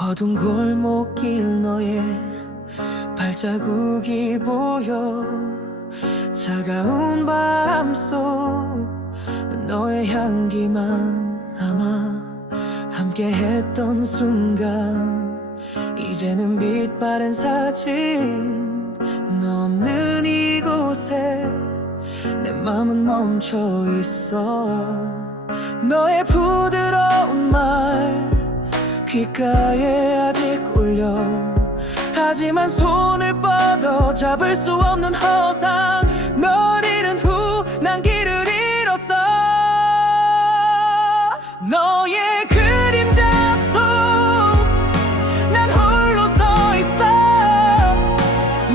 어두운 골목길 너의 발자국이 보여. 차가운 바람 속 너의 향기만 남아. 함께 했던 순간 이제는 빛바랜 사진. 너 없는 이곳에 내 맘은 멈춰 있어. 너의 부드러운 말 귓가에 아직 울려. 하지만 손을 뻗어 잡을 수 없는 허상. 널 잃은 후 난 길을 잃었어. 너의 그림자 속 난 홀로 서 있어.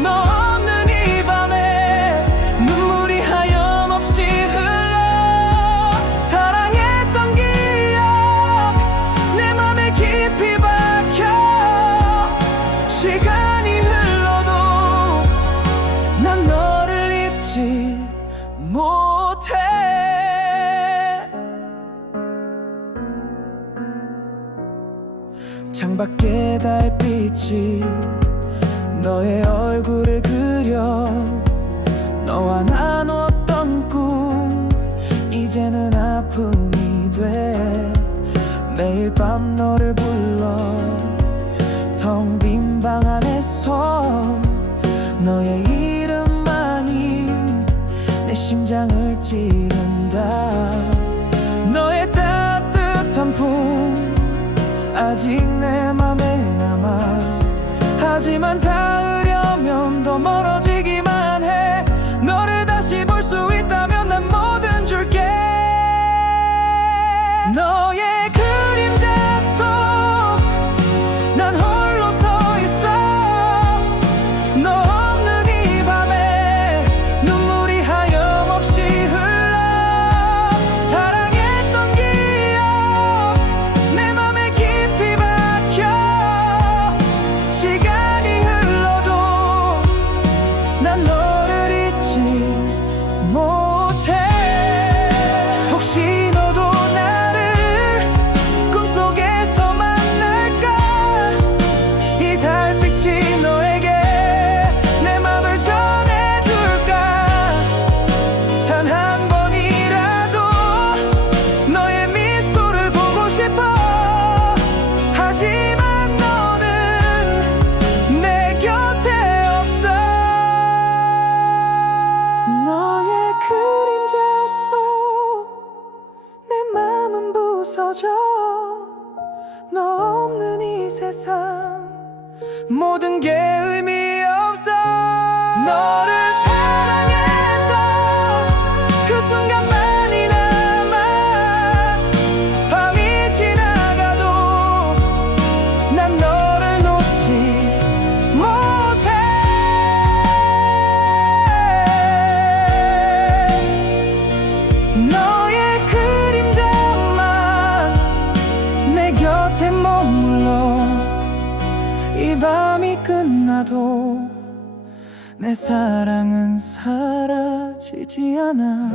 너 없는 이 밤에 눈물이 하염없이 흘러. 사랑했던 기억 내 맘에 깊이 박혀. 시간이 흘러도 난 너를 잊지 못해. 창밖에 달빛이 너의 얼굴을 그려. 너와 나눴던 꿈 이제는 아픔이 돼. 매일 밤 너를 불러 텅 빈 방 안에서 너의 이름만이 내 심장을 찌른다. 너의 따뜻한 품 아직 내 맘에 남아. 하지만 닿으려면 더 멀어지기만 해. 너를 다시 볼 수 있다면 난 뭐든 줄게. 너의 그림자 속 난 홀로 서 있어. 너 없는 이 밤에 눈물이 하염없이 흘러. 사랑했던 기억 내 맘에 깊이 박혀. 시간이 흘러도 난 너를 잊지 못해. 혹시 너도 나를 꿈속에서 만날까. 이 달빛이 너에게 내 맘을 전해줄까. 단 한 번이라도 너의 미소를 보고 싶어. 하지만 너는 내 곁에 없어. 너의 그림자 속 내 맘은 부서져. 너 없는 이 세상 모든 게 의미 없어. 너를 사랑했던 그 순간만이 남아. 밤이 지나가도 난 너를 놓지 못해. 너의 그림자만 내 곁에 머물러. 이 밤이 끝나도 내 사랑은 사라지지 않아.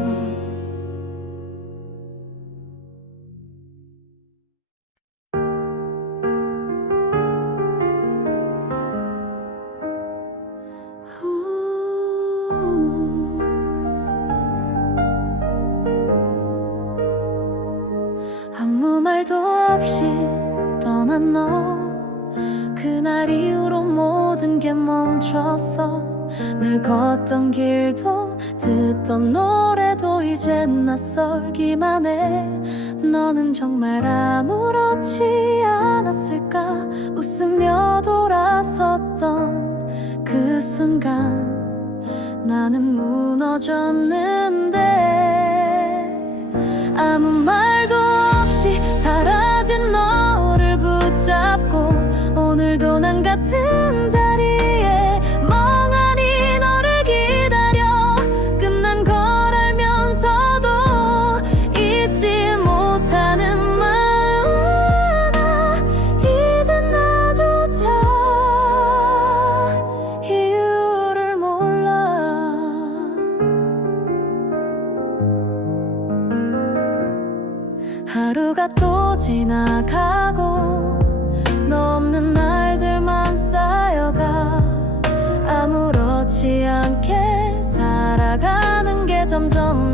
아무 말도 없이 떠난 너. 그날 이후로 모든 게 멈췄어. 늘 걷던 길도 듣던 노래도 이젠 낯설기만 해. 너는 정말 아무렇지 않았을까. 웃으며 돌아섰던 그 순간 나는 무너졌는데. 아무 말도 없이 사라진 너를 붙잡고 오늘도 난 같은 자리에 멍하니 너를 기다려. 끝난 걸 알면서도 잊지 못하는 마음아. 이젠 나조차 이유를 몰라. 하루가 또 지나가고 너 없는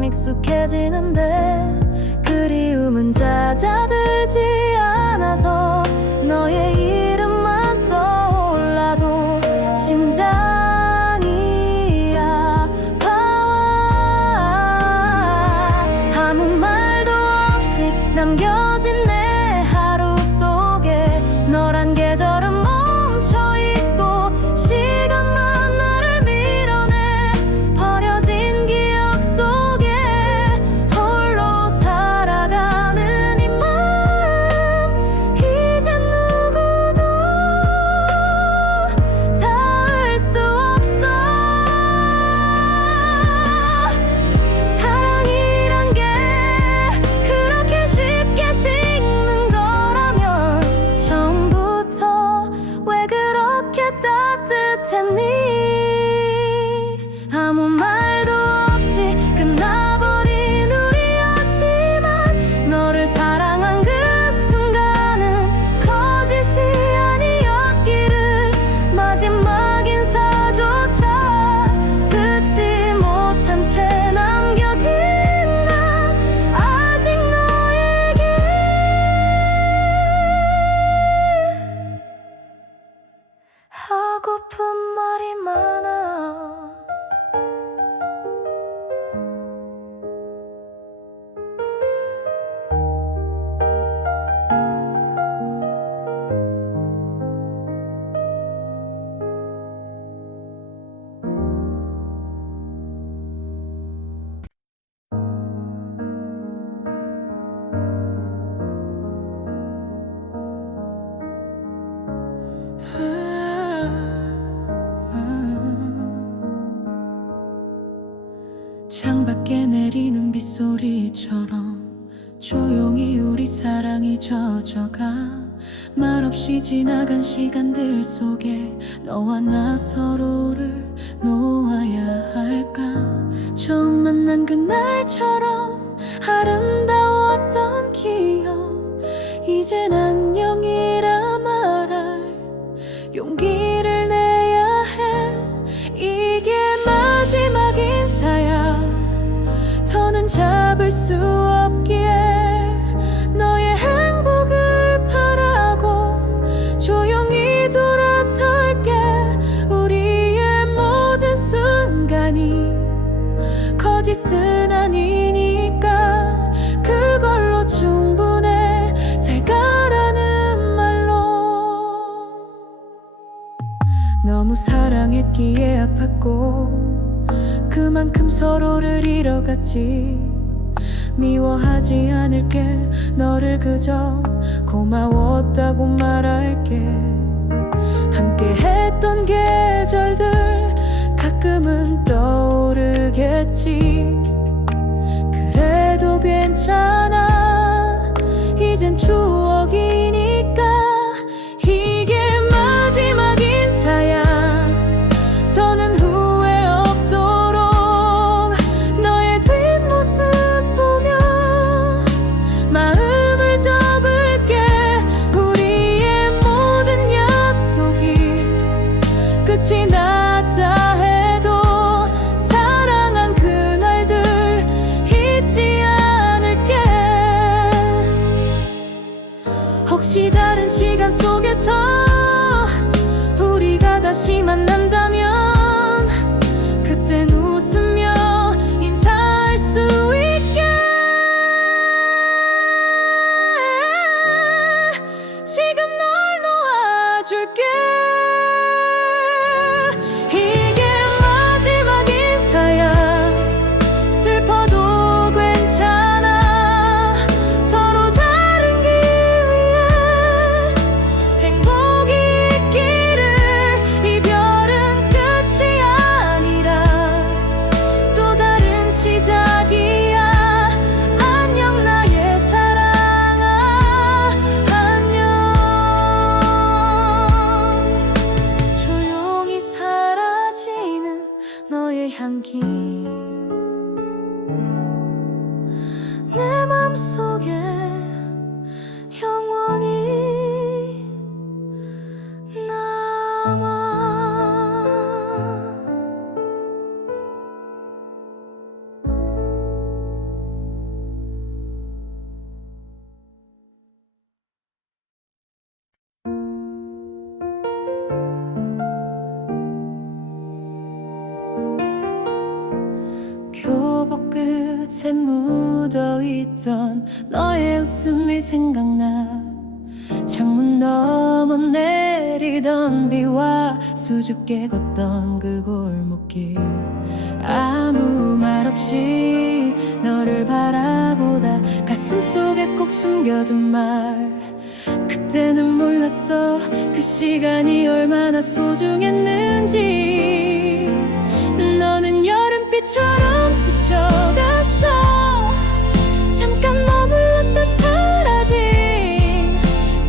익숙해지는데 그리움은 잦아들지 않아서 너의 이름만 떠올라도 심장이 아파와. 아무 말도 없이 남겨진 내 하루 속에 너란 계절은 멈춰있고 시간만 나를 밀어내. 버려진 기억 속에 홀로 살아가는 이 마음 이젠 누구도 닿을 수 없어. 사랑이란 게 그렇게 쉽게 식는 거라면 처음부터 왜 그렇게 따뜻했니? 아무 말도 없이 끝나버린 우리였지만 너를 사랑한 그 순간은 거짓이 아니었기를. 마지막 인사조차 듣지 못한 채 남겨진 난 아직 너에게 하고픈 말이 많아. 창밖에 내리는 빗소리처럼 조용히 우리 사랑이 젖어가. 말없이 지나간 시간들 속에 너와 나 서로를 놓아야 할까. 처음 만난 그날처럼 아름다웠던 기억, 이젠 안녕이라 말할 용기를 내야 해. 이게 마지막 인사야. 더는 잡을 수 없기에 너의 행복을 바라고 조용히 돌아설게. 우리의 모든 순간이 거짓은 아니니까 그걸로 충분해. 잘 가라는 말로. 너무 사랑했기에 아팠고 그만큼 서로를 잃어갔지. 미워하지 않을게. 너를 그저 고마웠다고 말할게. 함께 했던 계절들 가끔은 떠오르겠지. 그래도 괜찮아. 이젠 추억이니까. 이게 마지막 인사야. 더는 후회 없도록 너의 뒷모습 보며 마음을 접을게. 우리의 모든 약속이 끝이 났다 해도 사랑한 그날들 잊지 않을게. 혹시 다른 시간 속에서 우리가 다시 만난다면 그땐 웃으며 인사할 수 있게. 지금 널 놓아줄게. 이게 마지막 인사야. 슬퍼도 괜찮아. 서로 다른 길 위에 행복이 있기를. 이별은 끝이 아니라 또 다른 시작이야. 안녕 나의 사랑아. 안녕. 조용히 사라지는 너의 향기 내 맘속에 영원히 남아. 끝에 묻어있던 너의 웃음이 생각나. 창문 너머 내리던 비와 수줍게 걷던 그 골목길, 아무 말 없이 너를 바라보다 가슴속에 꼭 숨겨둔 말. 그때는 몰랐어 그 시간이 얼마나 소중했는지. 너는 여름빛처럼 스쳐갔어. 잠깐 머물렀다 사라진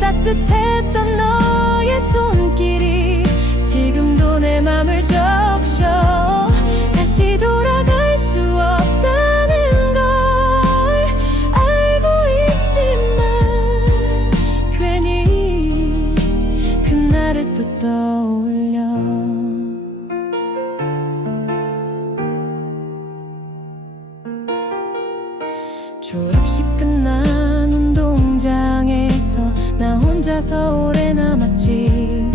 따뜻했던 너의 손길이 지금도 내 맘을 적셔. 다시 돌아갈 수 없다는 걸 알고 있지만 괜히 그날을 또 떠올려. 졸업식 끝난 운동장에서 나 혼자서 오래 남았지.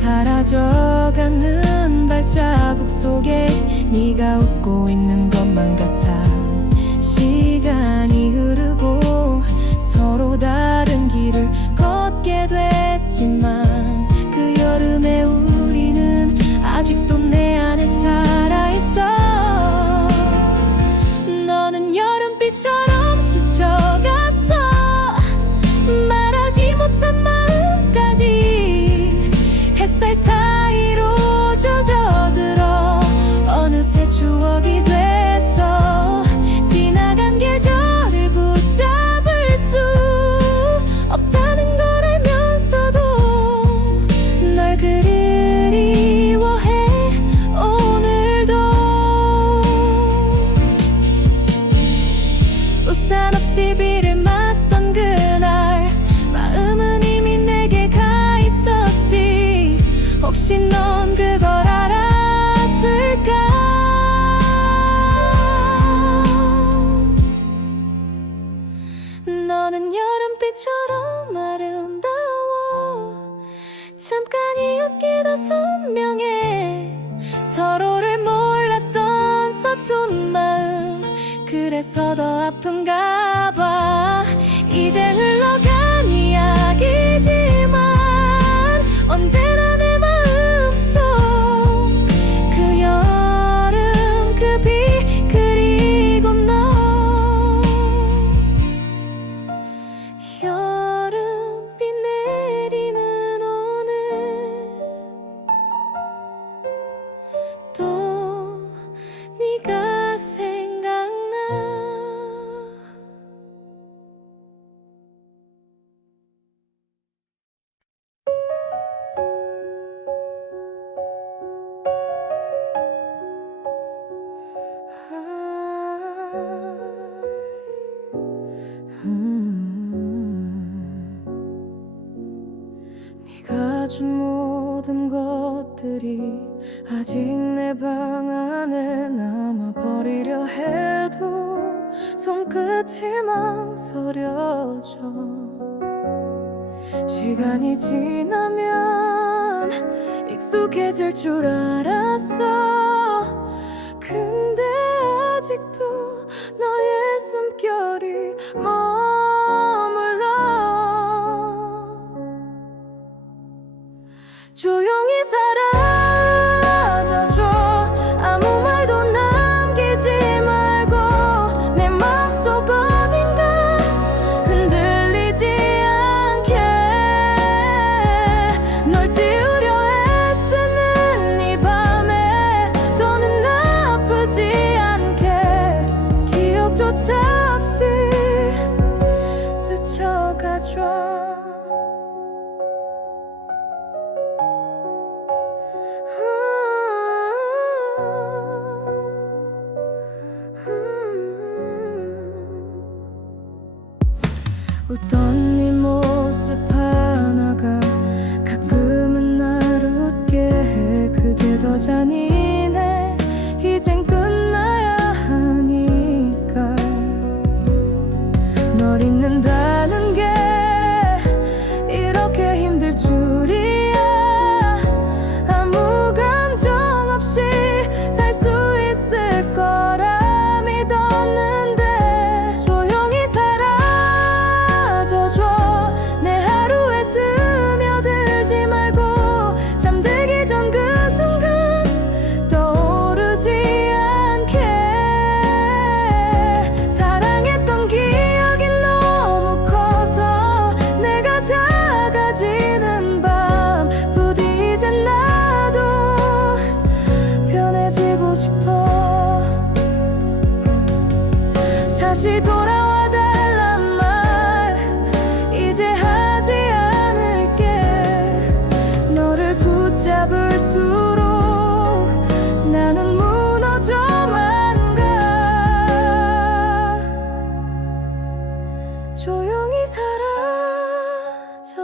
사라져가는 발자국 속에 네가 웃고 있는 것만 같아. 시간이 흐르고 서로 다른 길을 걷게 됐지만 그 여름에 우리는 아직도 내 안에 살아있어. 너는 여름빛처럼 스쳐갔어. 말하지 못한 마음까지 햇살 사이로 젖어들어 어느새 추억이 됐어. 지나간 계절을 붙잡을 수 없다는 걸 알면서도 널 그리워해 오늘도. 우산 없이 비를 맞던 그날 마음은 이미 내게 가 있었지. 혹시 넌 그걸 알았을까? 너는 여름빛처럼 아름다워. 잠깐이었기도 선명해. 서로를 몰랐던 서툰 마음, 그래서 더 아픈가 봐. 이제 흘러간 이야기지만 언제나 내 마음속 그 여름 그 비 그리고 너. 여름비 내리는 오늘 또 네가 생각나. 네가 준 모든 것들이 아직 내 방 안에 남아버리려 해도 손끝이 망설여져. 시간이 지나면 익숙해질 줄 알았어. 근데 아직도 너의 숨결이 머물러. 조용히 사라져줘. 아무 말도 남기지 말고 내 맘속 어딘가 흔들리지 않게. 널 지우려 애쓰는 이 밤에 더는 아프지 않게 기억조차 없이 스쳐가줘. 웃던 네 모습 하나가 가끔은 날 웃게 해. 그게 더 잔인해. 이젠 끝나야 하니까. 널 잊는다는 게 이렇게 힘들 줄이야. 아무 감정 없이 살 수 있을 거라 믿었는데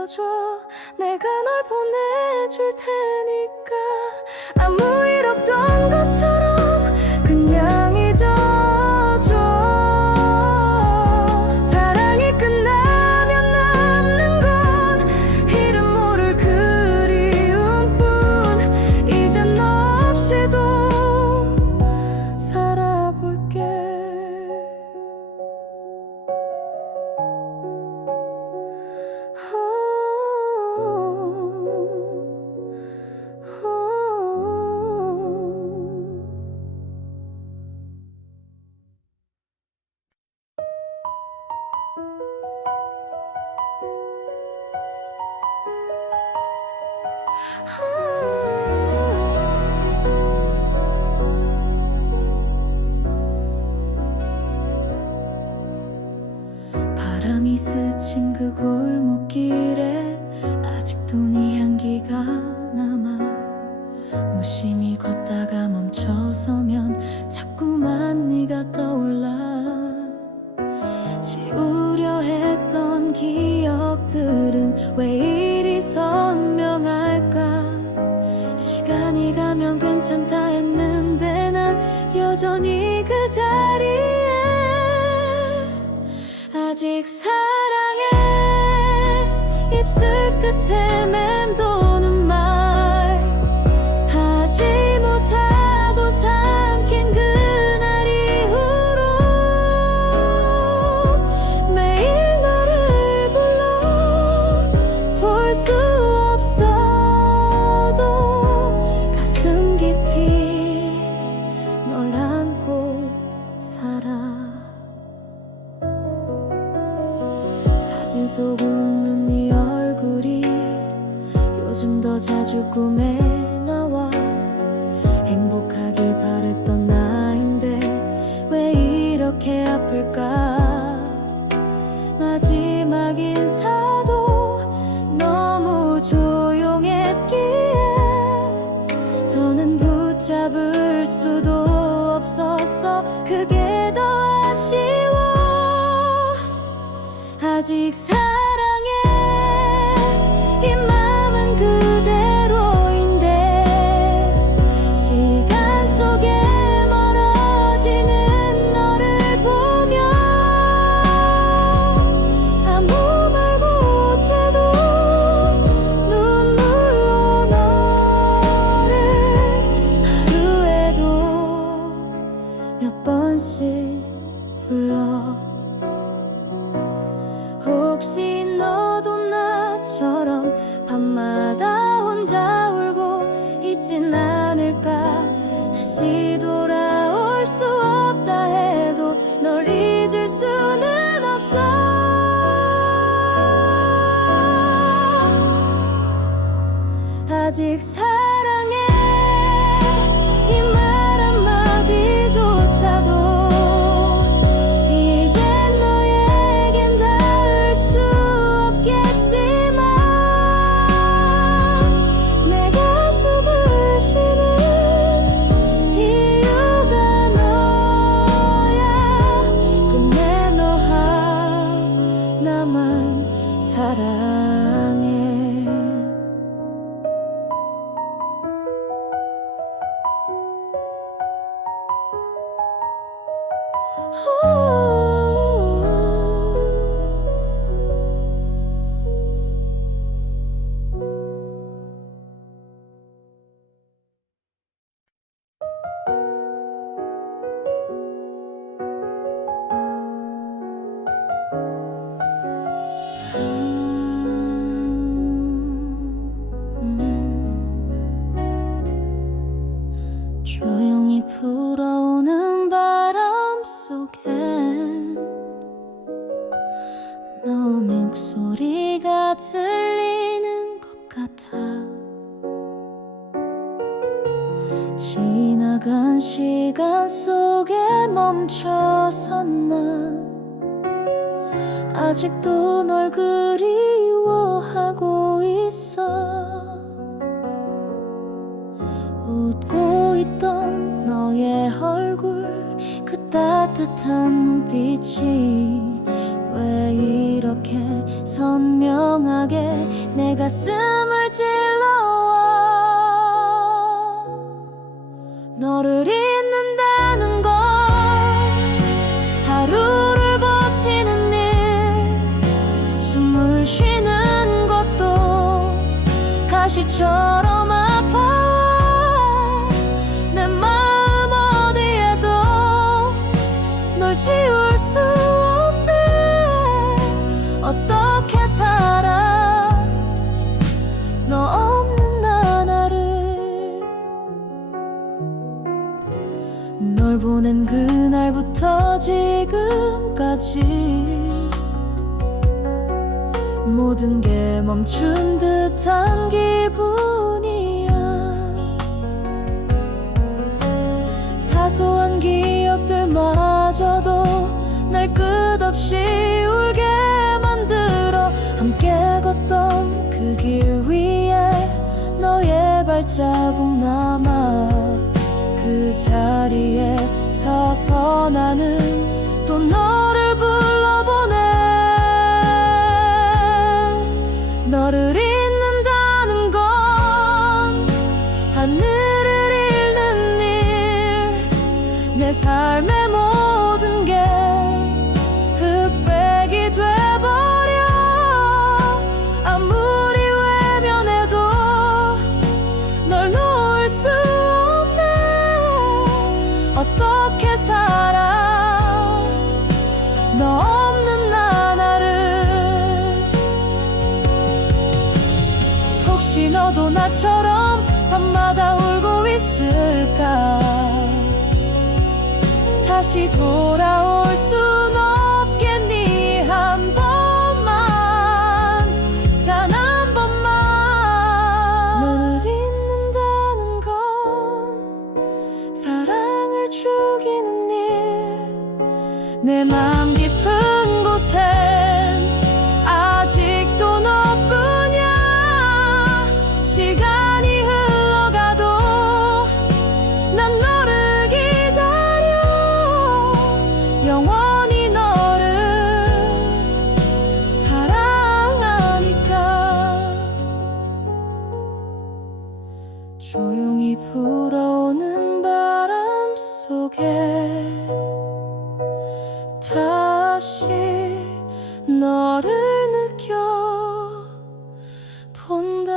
남겨줘. 내가 널 보내줄 테니까. 아무 일 없던 것처럼 그냥 잊어줘. 사랑이 끝나면 남는 건 이름 모를 그리움뿐. 이젠 너 없이도 살아볼게. 바람이 스친 그 골목길에 아직도 네 향기가 남아. 무심히 걷다가 멈춰서면 자꾸만 네가 떠올라. 지우려 했던 기억들은 왜 이리 선명할까. 시간이 가면 괜찮다 했는데 난 여전히 그 자리에. 아직 사랑해. 입술 끝에 맴도는 말 하지 못하고 삼킨 그날 이후로 매일 너를 불러 볼 수 없어도 가슴 깊이 널 안고 살아. 사진 속 웃는 네 얼굴이 요즘 더 자주 꿈에 나와. 행복하길 바랬던 나인데 왜 이렇게 아플까. 마지막 인사도 너무 조용했기에 더는 붙잡을 수도 없었어. 그게 더 아쉬워. 아직 사랑해. 이 맘은 그대로인데 시간 속에 멀어지는 너를 보며 아무 말 못해도 눈물로 너를 하루에도 몇 번씩 불러. 혹시 너도 나처럼 밤마다 혼자 울고 있진 않을까. 다시 돌아올 수 없다 해도 널 잊을 수는 없어. 아직 사랑해. 이 말 한마디조차도 이젠 너에겐 닿을 수 없겠지만 내가 숨을 쉬는 이유가 너야. 끝내 너 하나만 사랑해. 조용히 불어오는 바람 속에 너 목소리가 들리는 것 같아. 지나간 시간 속에 멈춰선 난 아직도 널 그리워하고 있어. 웃고 있던 너의 얼굴, 그 따뜻한 눈빛이 왜 이렇게 선명하게 가슴을 찔러와. 너를 잊는다는 건 하루를 버티는 일, 숨을 쉬는 것도 가시처럼 아파. 내 마음 어디에도 널 지울 수 없네. 어떻게 살아 너 없는 나날을. 널 보낸 그날부터 지금까지 모든 게 멈춘 듯한 기분이야. 사소한 기억들마저도 날 끝없이 울게 만들어. 함께 걷던 그 길 위에 너의 발자국 남아. 그 자리에 서서 나는 또 너를 불러보네. 너를 잊는다는 건 하늘을 잃는 일, 내 삶의 모든 게 흑백이 돼버려. 아무리 외면해도 널 놓을 수 없네. 어떻게 살아 너 없는 나날을. 혹시 너도 나처럼 밤마다 울고 있을까? 다시 돌아올 순 없겠니? 한 번만, 단 한 번만. 너를 잊는다는 건 사랑을 죽이는 일, 내 맘 깊은 곳엔 아직도 너뿐이야. 시간이 흘러가도 난 너를 기다려. 영원히 너를 사랑하니까. 조용히 불어오는 바람 속에 다시 너를 느껴 본다.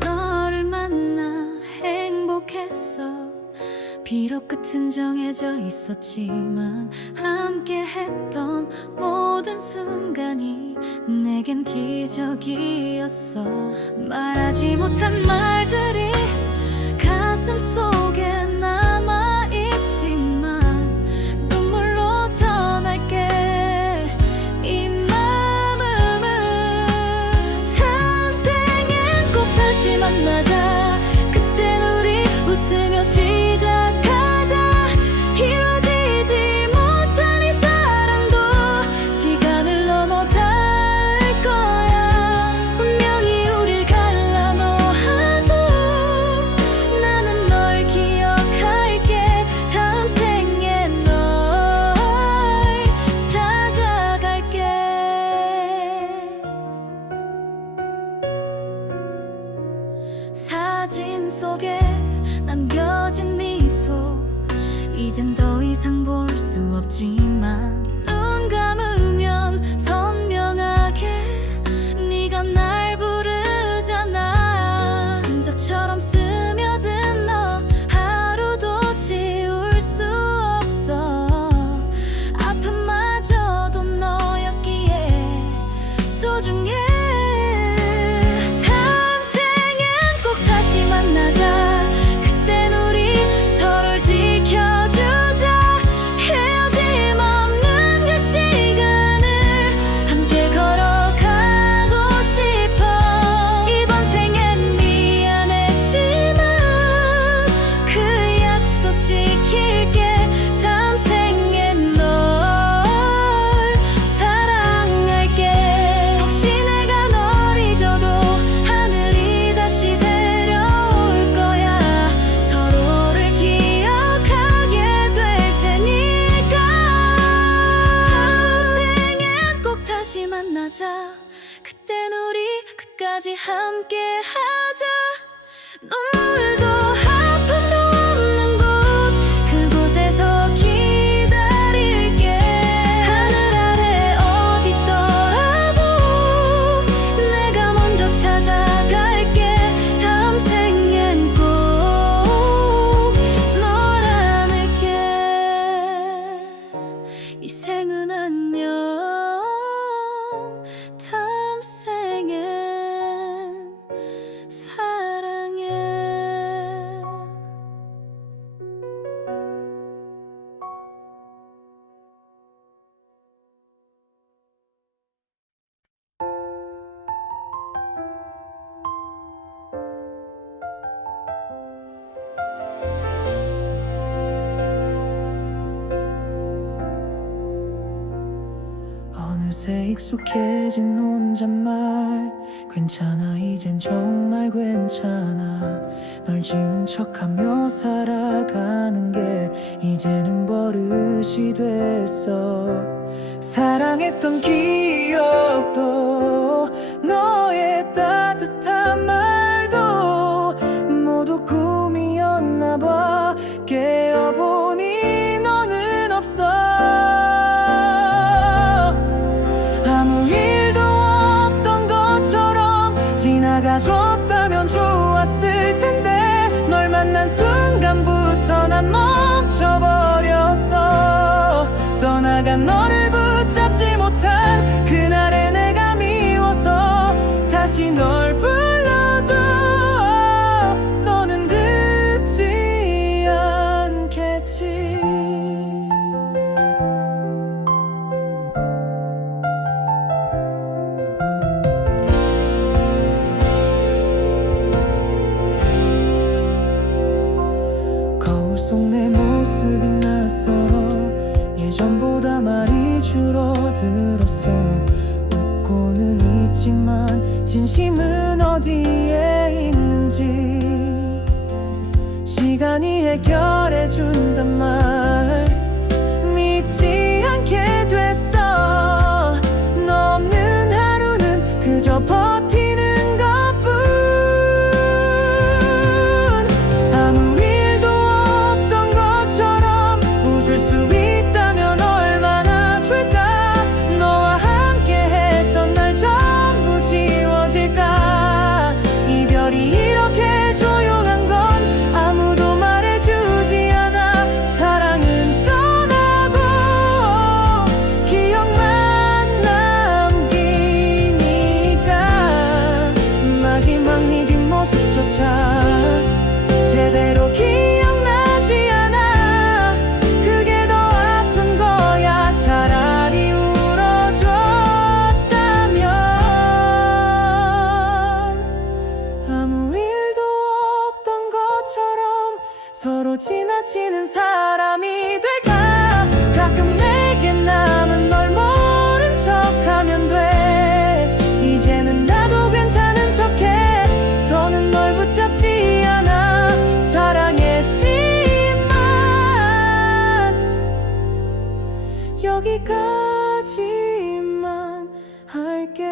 너를 만나 행복했어. 비록 끝은 정해져 있었지만 함께 했던 모든 순간이 내겐 기적이었어. 말하지 못한 말들이 가슴 속에 남아있지만 눈물로 전할게 이 마음을. 다음 생엔 꼭 다시 만나자. 그땐 우리 웃으며 시작하자. 이루어지지 못한 이 사랑도 시간을 넘어 닿을 거야. 운명이 우릴 갈라놓아도 나는 널 기억할게. 다음 생에 널 찾아갈게. 사진 속에 남겨진 미소, 이젠 더 이상 볼 수 없지만 눈 감으면 선명하게 네가 날 부르잖아. 흔적처럼 스며든 너 하루도 지울 수 없어. 아픔마저도 너였기에 소중해. 다음 생엔 꼭 다시 만나자. 그땐 우리 서로를 지켜주자. 헤어짐 없는 그 시간을 함께 걸어가고 싶어. 이번 생엔 미안했지만 함께 하자. 눈물도 아픔도 없는 곳, 그곳에서 기다릴게. 하늘 아래 어디 있더라도 내가 먼저 찾아갈게. 다음 생엔 꼭 널 안을게. 이 생은 안녕, 다음 생엔 사랑해. 어느새 익숙해진 혼잣말. 괜찮아 이젠 정말 괜찮아. 널 지운 척하며 살아가는 게 이제는 버릇이 됐어. 사랑했던 기억도 너의 따뜻한 말도 모두 꿈이었나 봐. 깨어보니 너는 없어. 아무 일도 없던 것처럼 지나가줬다면 좋았을 텐데 널 만난 순간부터 난 멈춰버렸어. 떠나간 너를 붙잡지 못한 그날의 내가 미워서 다시 널 불러도 너는 듣지 않겠지. 거울 속 내 모습이 낯설어. 예전보다 말이 줄어들었어. 웃고는 있지만 진심은 어디에 있는지 시간이 해결해준단 말 믿지 않게 됐어. 너 없는 하루는 그저 버티는 것뿐. 아무 일도 없던 것처럼 웃을 수 있다면 얼마나 좋을까. 너와 함께 했던 날 전부 지워질까. 이별이 이렇게 조용한 건 아무도 말해주지 않아. 사랑은 떠나고 기억만 남기니까 마지막 네 뒷모습조차 제대로 기억나지 않아. 그게 더 아픈 거야. 차라리 울어줬다면. 아무 일도 없던 것처럼 서로 지나치는 사람이 될까. 가끔 내게 남은 널 모른 척하면 돼. 이제는 나도 괜찮은 척해. 더는 널 붙잡지 않아. 사랑했지만 여기까지만 할게.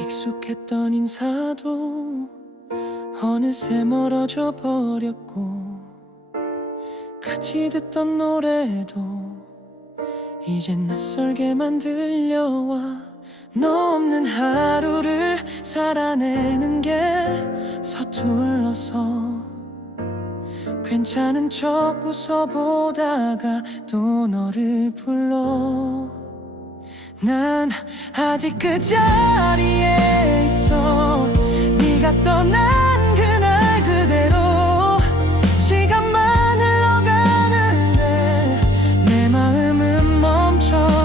익숙했던 인사도 어느새 멀어져 버렸고 같이 듣던 노래도 이젠 낯설게만 들려와. 너 없는 하루를 살아내는 게 서툴러서 괜찮은 척 웃어보다가 또 너를 불러. 난 아직 그 자리에 있어. 네가 떠난 그날 그대로 시간만 흘러가는데 내 마음은 멈춰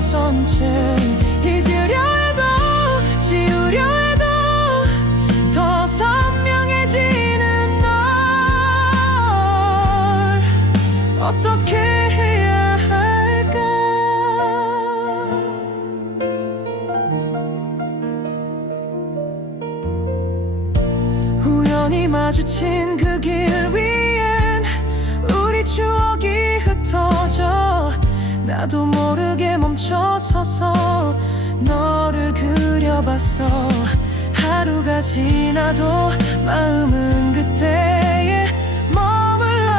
우리 마주친 그 길 위엔 우리 추억이 흩어져 나도 모르게 멈춰서서 너를 그려봤어. 하루가 지나도 마음은 그때에 머물러.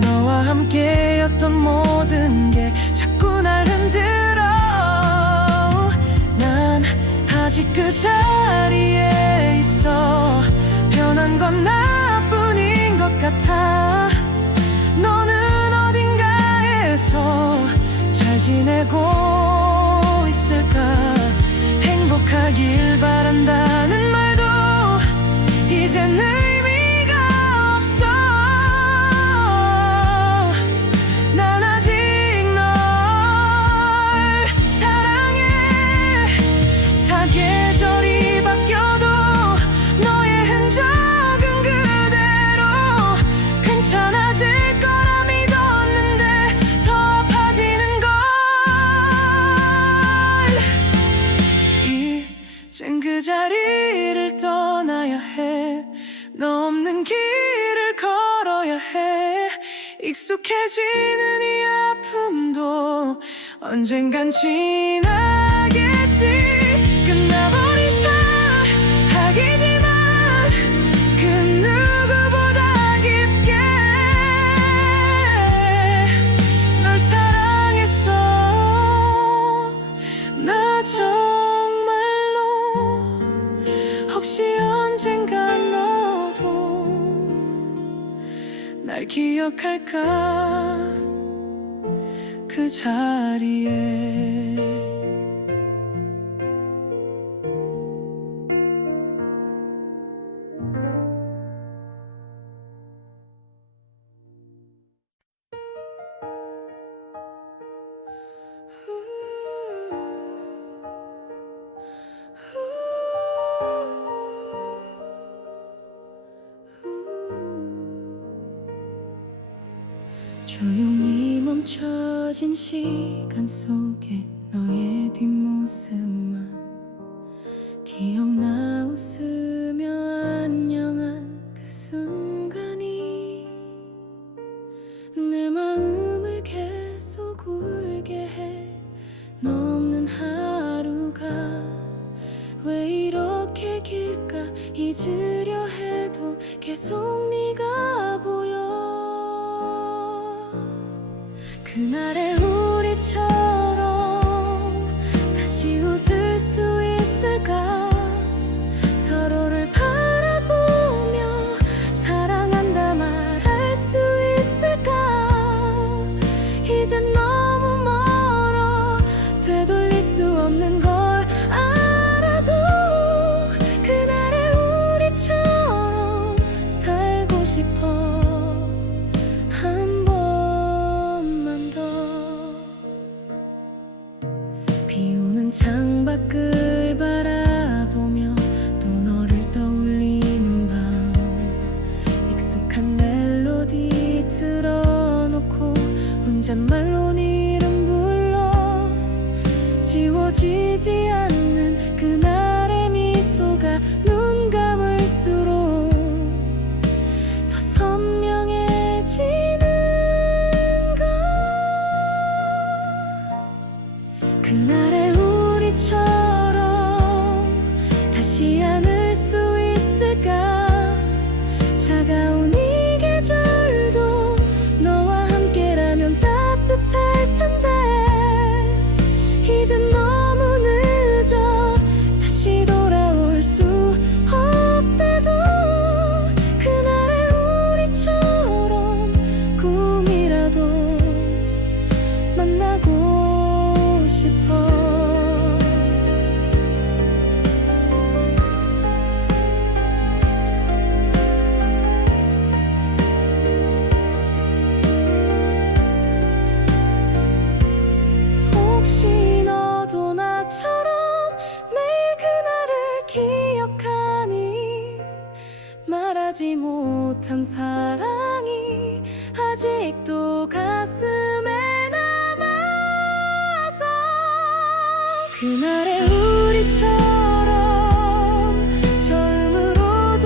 너와 함께였던 모든 게 자꾸 날 흔들어. 난 아직 그 자리에 있어. 변한 건 나뿐인 것 같아. 너는 어딘가에서 잘 지내고 있을까. 행복하길 바란다는 말도 이젠 의미가 없어. 난 아직 널 사랑해. 사계절이 바뀌어도 너의 흔적은 그대로. 괜찮아질 거라 믿었는데 더 아파지는 걸. 이젠 그 자리를 떠나야 해. 너 없는 길을 걸어야 해. 익숙해지는 이 아픔도 언젠간 지나겠지. 끝나버린 사랑이지만 그 누구보다 깊게 널 사랑했어. 나 정말로. 혹시 언젠간 너도 날 기억할까. 그 자리에. 조용히 멈춰진 시간 속에 너의 뒷모습만 기억나. 웃으며 안녕한 그 순간이 내 마음을 계속 울게 해. 너 없는 하루가 왜 이렇게 길까. 잊으려 해도 계속 네가 보여. 그날의 우리처럼 다시 웃을 수 있을까. 서로를 바라보며 사랑한다 말할 수 있을까. 이젠 너무 멀어. 되돌릴 수 없는 걸 알아도 그날의 우리처럼 살고 싶어. 한 번만 더. 비 오는 창밖을 바라보며 또 너를 떠올리는 밤. 익숙한 멜로디 틀어놓고 혼잣말로 네 이름 불러. 지워지지 않는 그날의 미소가 눈 감을수록 더 선명해지는 걸. 그날의 우리처럼 다시 안을 수 있을까. 차가운 이 계절도 너와 함께라면 따뜻할 텐데. 이젠 너무 늦어. 다시 돌아올 수 없대도 그날의 우리처럼 꿈이라도 만나고 싶어. 혹시 너도 나처럼 매일 그날을 기억하니. 말하지 못한 사랑이 아직도 가슴에 남아서. 그날의 우리처럼 처음으로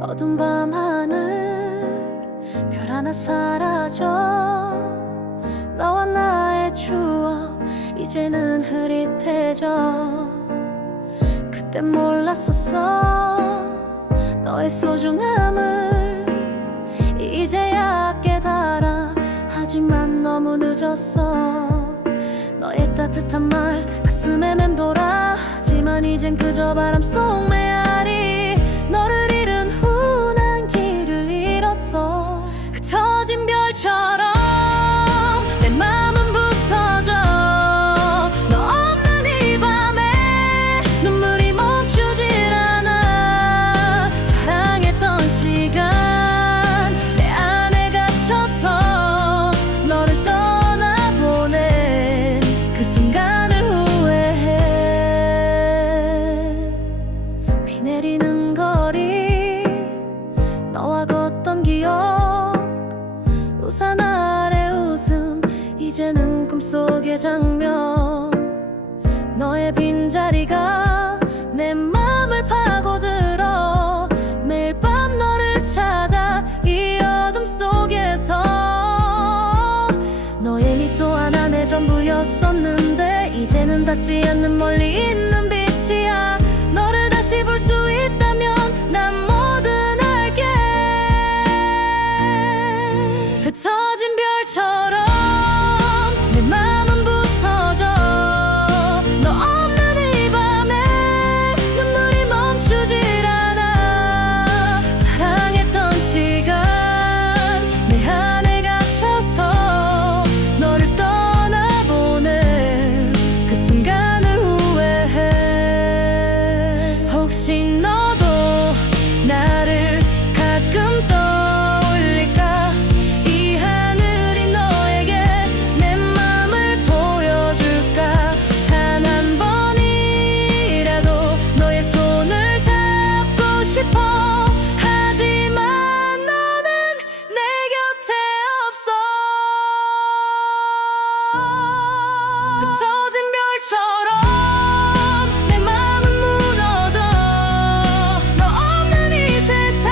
어두운 밤 하늘 별 하나 사라져. 너와 나의 추억 이제는 흐릿해져. 그땐 몰랐었어 너의 소중함을 이제야 깨달아. 하지만 너무 늦었어. 너의 따뜻한 말 가슴에 맴돌아. 하지만 이젠 그저 바람 속 메아리. 너를 잃은 후 난 길을 잃었어. 흩어진 별처럼 내 맘은 부서져. 너 없는 이 밤에 눈물이 멈추질 않아. 사랑했던 시간 내 안에 갇혀서 너를 떠나보낸 그 순간을 후회해. 비 내리는 거리 너와 걷던 기억. 우산 아래 웃음 이제는 꿈속의 장면. 너의 빈자리가 내 맘을 파고들어. 매일 밤 너를 찾아 이 어둠 속에서. 너의 미소 하나 내 전부였었는데 이제는 닿지 않는 멀리 있는 빛이야. 너를 다시 볼 수 있다면 난 뭐든 할게. 흩어진 별처럼 내 맘은 부서져. 너 없는 이 밤에 눈물이 멈추질 않아. 사랑했던 시간 내 안에 갇혀서 너를 떠나보낸 그 순간을 후회해. 혹시 너도 나를 가끔 떠올릴까? 이 하늘이 너에게 내 맘을 보여줄까? 단 한 번이라도 너의 손을 잡고 싶어. 하지만 너는 내 곁에 없어. 흩어진 별처럼 내 맘은 무너져. 너 없는 이 세상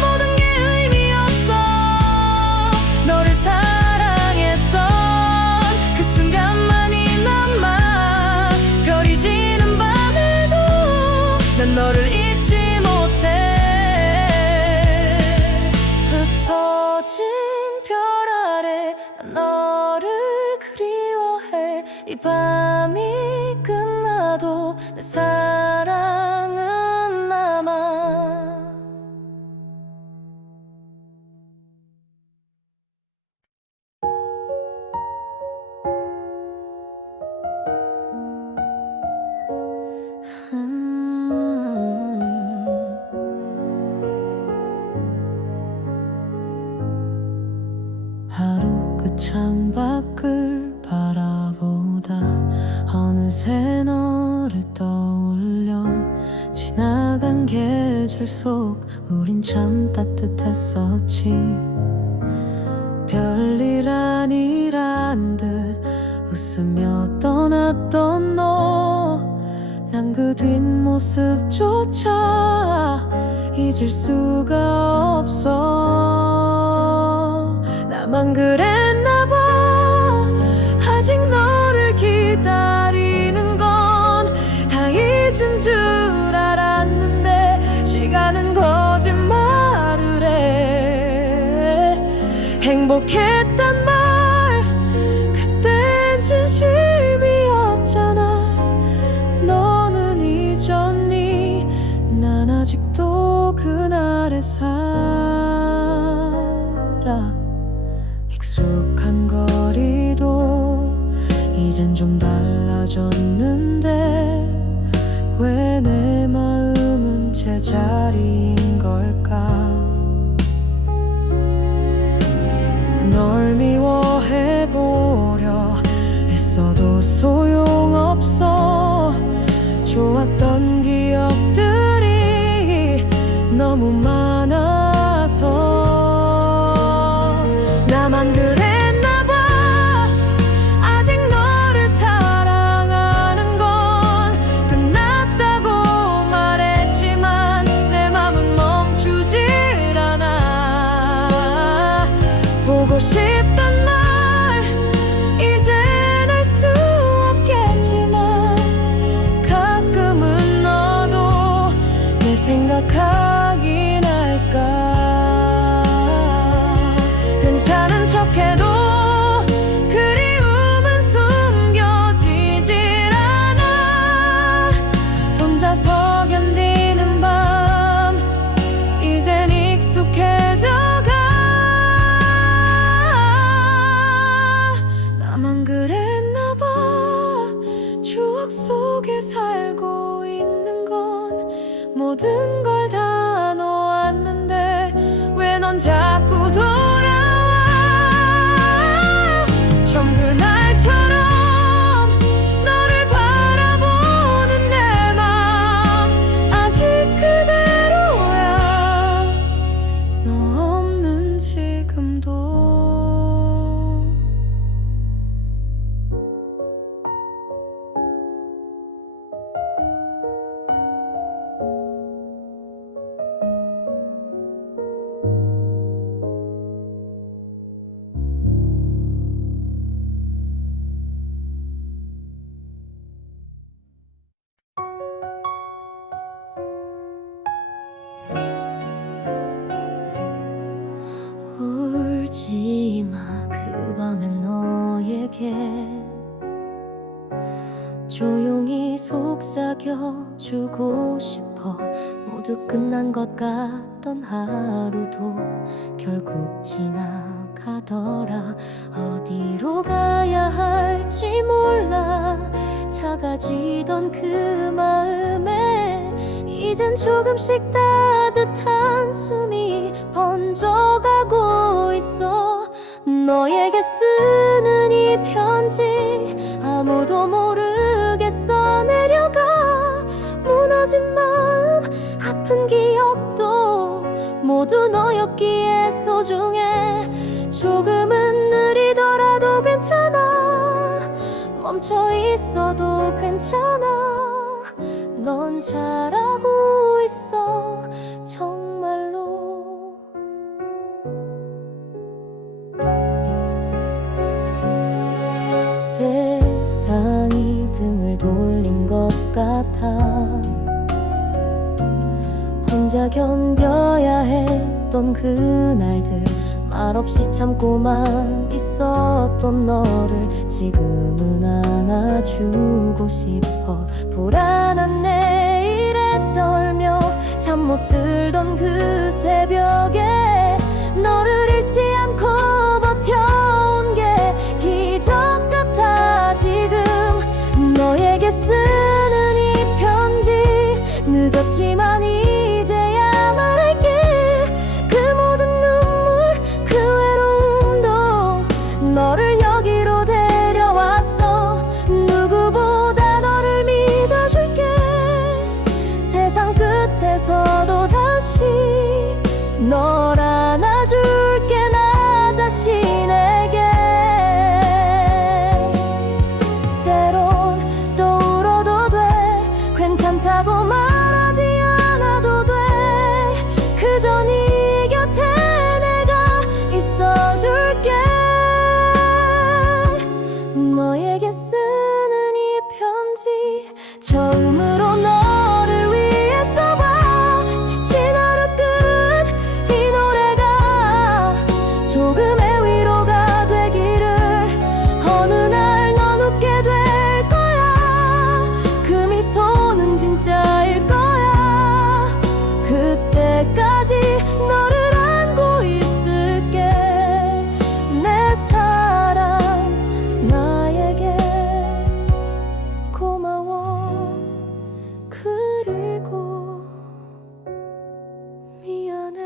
모든 게 의미 없어. 너를 사랑했던 그 순간만이 남아. 별이 지는 밤에도 난 너를 잊지 못해. 흩어진 별 아래 난 너를 그리워해. 이 밤이 끝나도 내 사랑은 남아. 하루 그 창밖을 바라보다 어느새 너를 떠올려. 지나간 계절 속 우린 참 따뜻했었지. 별일 아니란 듯 웃으며 떠났던 너. 난 그 뒷모습조차 잊을 수가 없어. 나만 그랬나 봐. 아직 너를 기다리는 건 다 잊은 줄 알았는데 시간은 거짓말을 해. 행복했단 말 그땐 진심이었잖아. 너는 잊었니? 난 아직도 그날에 살아. 익숙한 거리도 이젠 좀 달라졌는데 왜 내 마음은 제자리인 걸까? 널 미워해보려 애써도 소용없어. 좋았던 기억들이 너무 많아서. 나만 그랬나 봐. 아직 너를 사랑하는 건 끝났다고 말했지만 내 맘은 멈추 생각하긴 할까. 괜찮은 척해도 그리움은 숨겨지질 않아. 혼자서 견디는 밤 이젠 익숙해져가. 나만 그랬나 봐. 추억 속에 살고 있는 건 모든 걸 다 놓았는데 왜 넌 자꾸 돌아와. 좀 그날처럼 너를 바라보는 내 맘 아직 그대로야. 너 없는 지금도. 울지마 그 밤에 너에게 조용히 속삭여주고 싶어. 모두 끝난 것 같던 하루도 결국 지나가더라. 어디로 가야 할지 몰라. 작아지던 그 마음에 이젠 조금씩 따뜻한 숨이 번져가고 있어. 너에게 쓰는 이 편지 아무도 모르게 써내려가. 무너진 마음 아픈 기억도 모두 너였기에 소중해. 조금은 느리더라도 괜찮아. 멈춰 있어도 괜찮아. 넌 잘하고 있어 정말로. 세상이 등을 돌린 것 같아. 혼자 견뎌야 했던 그날들 말없이 참고만 있었던 너를 지금은 안아주고 싶어. 불안한 내일에 떨며 잠 못 들던 그 새벽에 너를 잃지 않고 버텨온 게 기적 같아. 지금 너에게 쓰는 이 편지 늦었지만 이제야 말할게. 그 모든 눈물 그 외로움도 너를 여기로 데려왔어. 누구보다 너를 믿어줄게. 세상 끝에서도 다시 널 안아줄게 나 자신에게. 때론 또 울어도 돼. 괜찮다고 말하지 않아도 돼. 그저 네 곁에 내가 있어줄게. 너에게 쓰는 이 편지 처음으로 너를 위해 써봐. 지친 하루 끝 이 노래가 조금의 위로가 되기를. 어느 날 넌 웃게 될 거야. 그 미소는 진짜일 거야. 그때까지 너를 안고 있을게. 내 사랑 나에게 고마워. 그리고 미안해.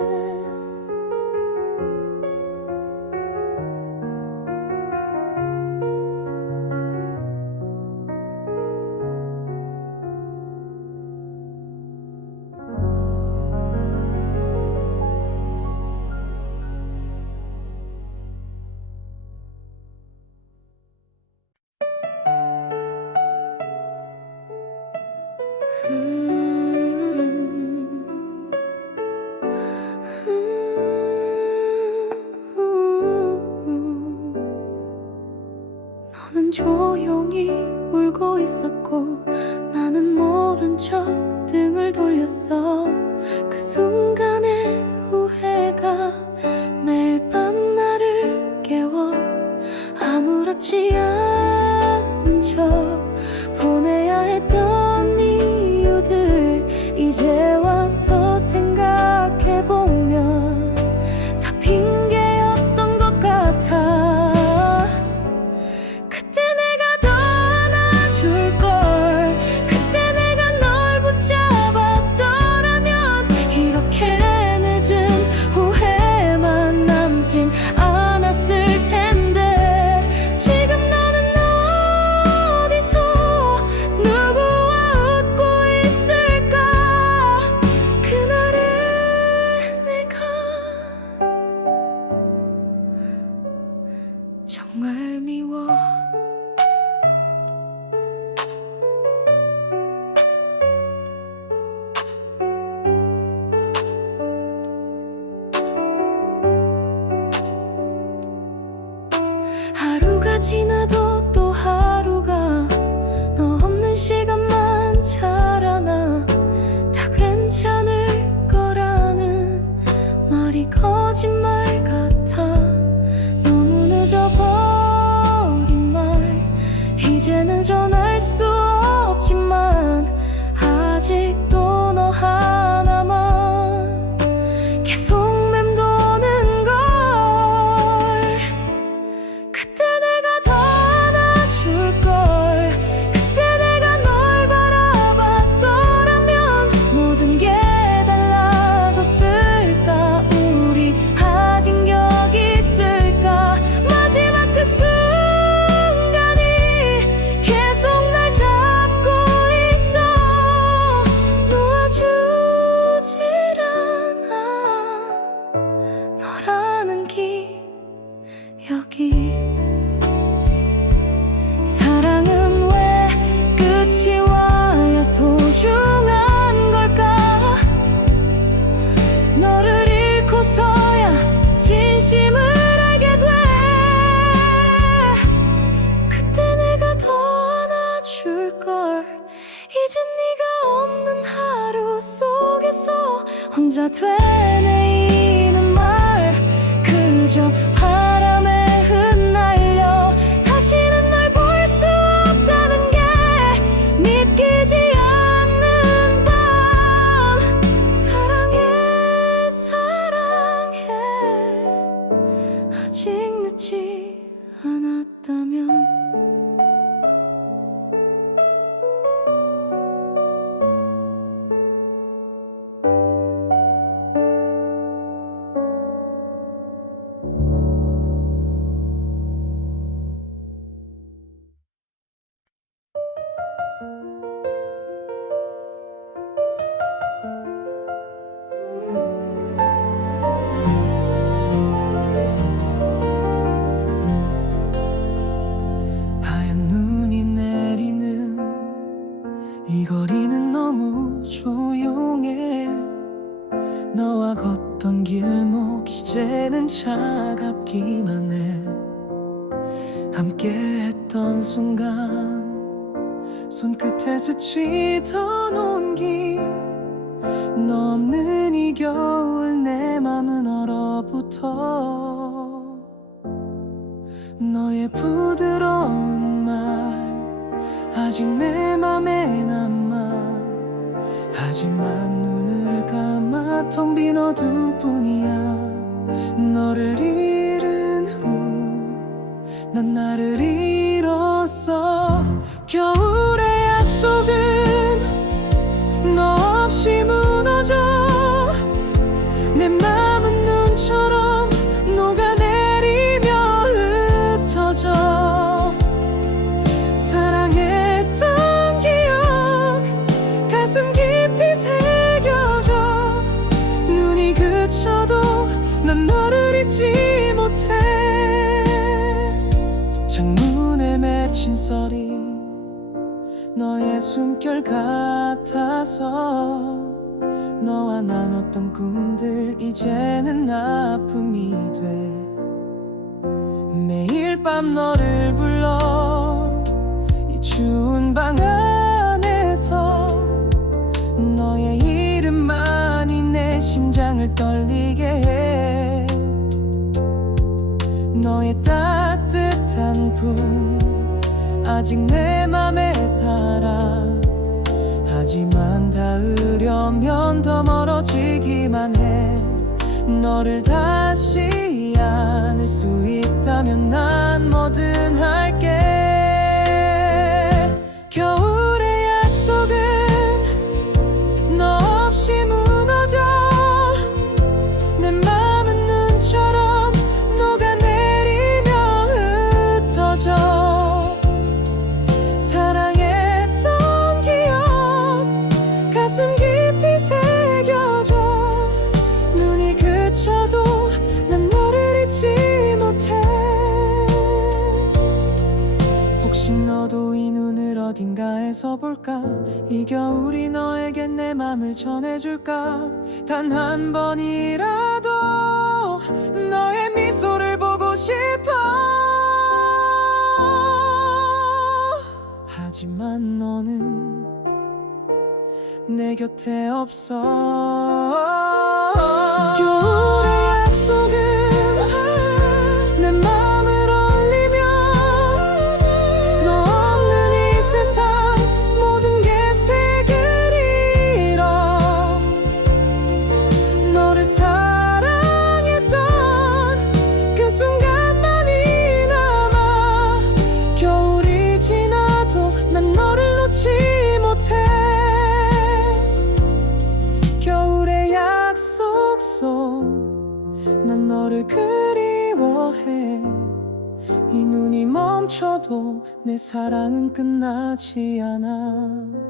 너는 조용히 울고 있었고 나는 모른 척 등을 몸을 돌렸어. 그 순간의 후회가 매일 밤 나를 깨워. 아무렇지 않은 척 보내야 했던 이유들 이제 와서 생각해보면 다 핑계였던 것 같아. 그때 내가 더 안아줄걸. 그때 내가 널 붙잡았더라면 이렇게 늦은 후회만 남진 않았을 텐데. 지금 나는 어디서 누구와 웃고 있을까. 그날의 내가 정말 미워. 하루가 지나도 또 하루가 너 없는 시간만 자라나. 다 괜찮을 거라는 말이 거짓말 같아. 너무 늦어버린 말 이제는 전할 수 없지만 아직도 너 하나만 계속 맴도는 걸. 그때 내가 더 안아줄걸. 그때 내가 널 바라봤더라면 모든 게 달라졌을까. 우리 아직 여기 있을까. 마지막 그 순간이 계속 날 잡고 있어. 놓아주질 않아 너라는 기억이. 사랑은 왜 끝이 와야 소중한 걸까. 너를 잃고서야 진심을 알게 돼. 그때 내가 더 안아줄걸. 이젠 네가 없는 하루 속에서 혼자 되뇌이는 말 그저 바람에 흩날려. 다시는 널 볼 수 없다는 게 믿기지 않는 밤. 사랑해 사랑해 아직 늦지 않았다면. 하얀 눈이 내리는 이 거리는 너무 조용해. 너와 걷던 길목 이제는 차갑기만 해. 함께했던 순간 손끝에 스치던 온기. 너 없는 이 겨울 내 맘은 얼어붙어. 너의 부드러운 말 아직 내 맘에 남아. 하지만 눈을 감아 텅 빈 어둠뿐이야. 너를 잃은 후 난 나를 잃었어. 겨울의 약속은 너 없이 무너져. 내 맘은 눈처럼 녹아내리며 흩어져. 사랑했던 기억 가슴 깊이 새겨져. 눈이 그쳐도 난 너를 잊지 못해. 창문에 맺힌 서리 너의 숨결 같아서. 너와 나눴던 꿈들 이제는 아픔이 돼. 매일 밤 너를 불러 이 추운 방 안에서. 너의 심장을 떨리게 해. 너의 따뜻한 품 아직 내 맘에 살아. 하지만 닿으려면 더 멀어지기만 해. 너를 다시 안을 수 있다면 난 뭐든 할게. 겨울의 약속은 너 없이 무너져. 내 맘은 눈처럼 녹아내리며 흩어져. 사랑했던 기억 가슴 깊이 새겨져. 눈이 그쳐도 난 너를 잊지 못해. 혹시 너도 이 눈을 어딘가에서 볼까? 이 겨울이 너에게 내 맘을 전해줄까? 단 한 번이라도 너의 미소를 보고 싶어. 하지만 너는 내 곁에 없어. 겨울의 약속은 내 맘을 얼리며. 너 없는 이 세상 모든 게 색을 잃어. 너를 사랑했던 그 순간만이 남아. 겨울이 지나도 난 너를 놓지 못해. 겨울의 약속 속 난 너를 그리워해. 이 눈이 멈춰도 내 사랑은 끝나지 않아.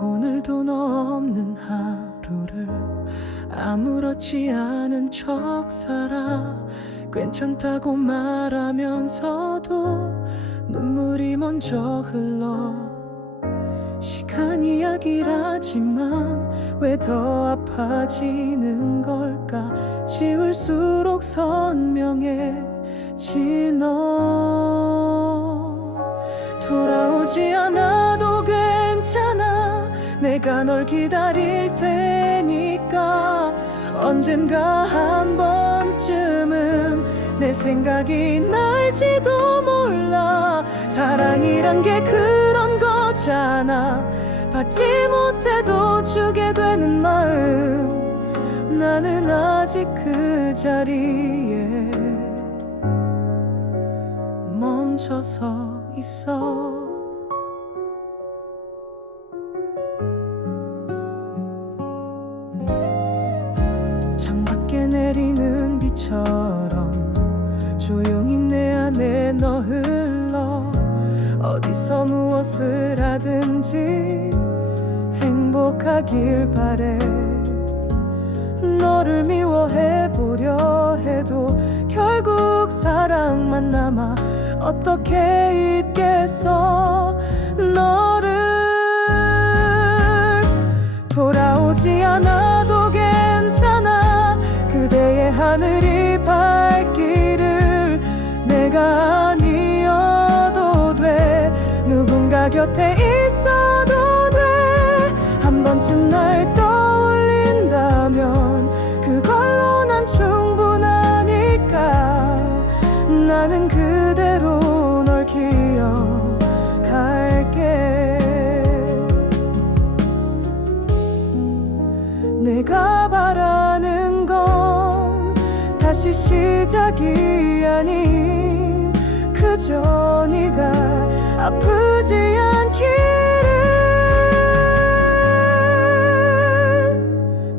오늘도 너 없는 하루를 아무렇지 않은 척 살아. 괜찮다고 말하면서도 눈물이 먼저 흘러. 시간이 약이라지만 왜 더 아파지는 걸까? 지울수록 선명해지 너. 돌아오지 않아도 괜찮아. 내가 널 기다릴 테니까. 언젠가 한 번쯤은 내 생각이 날지도 몰라. 사랑이란 게 그런 거잖아. 받지 못해도 주게 되는 마음. 나는 아직 그 자리에 멈춰서 있어. 창밖에 내리는 비처럼 조용히 내 안에 너 흘러. 어디서 무엇을 하든지 행복하길 바래. 너를 미워해보려 해도 결국 사랑만 남아. 어떻게 잊겠어 너를. 돌아오지 않아도 괜찮아. 그대의 하늘이 밝기를. 내가 아니어도 돼. 누군가 곁에 있어도 돼. 한 번쯤 날 떠올린다면 그걸로 난 충분하니까. 나는 그대로 널 기억할게. 내가 바라는 건 다시 시작이 아닌 그저 네가 아프지 않기를.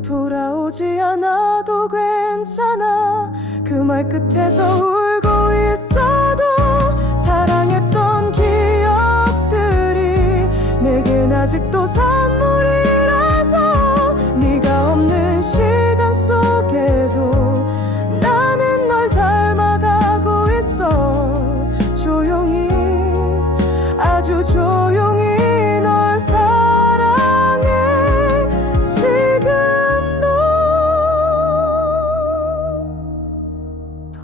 돌아오지 않아도 괜찮아. 그 말 끝에서 울고 있어도 사랑했던 기억들이 내겐 아직도 선물이라서. 네가 없는 시간 속에도 나는 널 닮아가고 있어. 조용히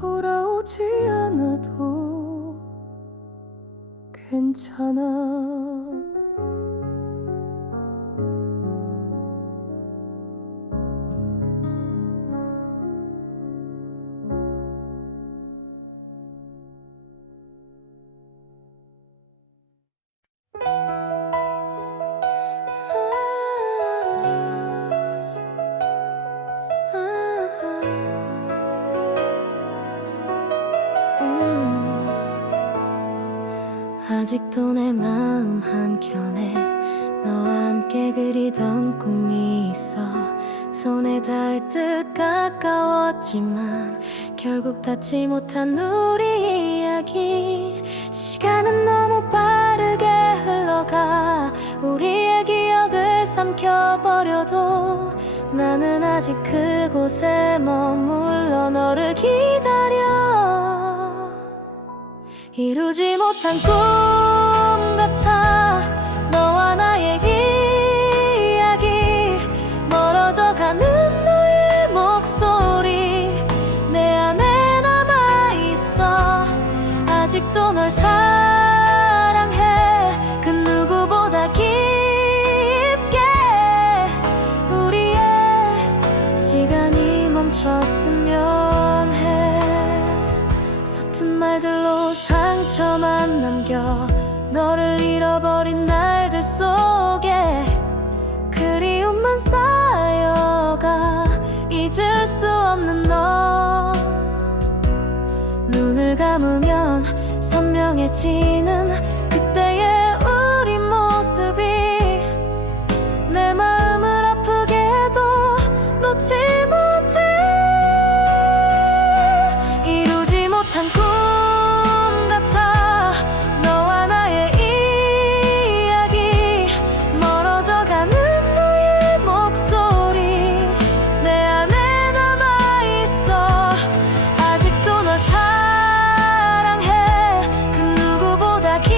돌아오지 않아도 괜찮아. 아직도 내 마음 한켠에 너와 함께 그리던 꿈이 있어. 손에 닿을 듯 가까웠지만 결국 닿지 못한 우리 이야기. 시간은 너무 빠르게 흘러가 우리의 기억을 삼켜버려도 나는 아직 그곳에 머물러 너를 기다려. 이루지 못한 꿈 같아 너와 나의 이야기. 멀어져가는 너의 목소리 내 안에 남아있어. 아직도 널 사랑해 그 누구보다 깊게. 우리의 시간이 멈췄으면 해. 서툰 말들로 상처만 남겨 너를 잃어버린 날들 속에 그리움만 쌓여가 잊을 수 없는 너. 눈을 감으면 선명해지는 그때의 우리 모습이 내 마음을 아프게 해도 놓지 못해. 이루지 못한 꿈 같아 너와 나의 이야기. 멀어져가는 너의 목소리 내 안에 남아있어. 아직도 널 사랑해 그 누구보다 깊게.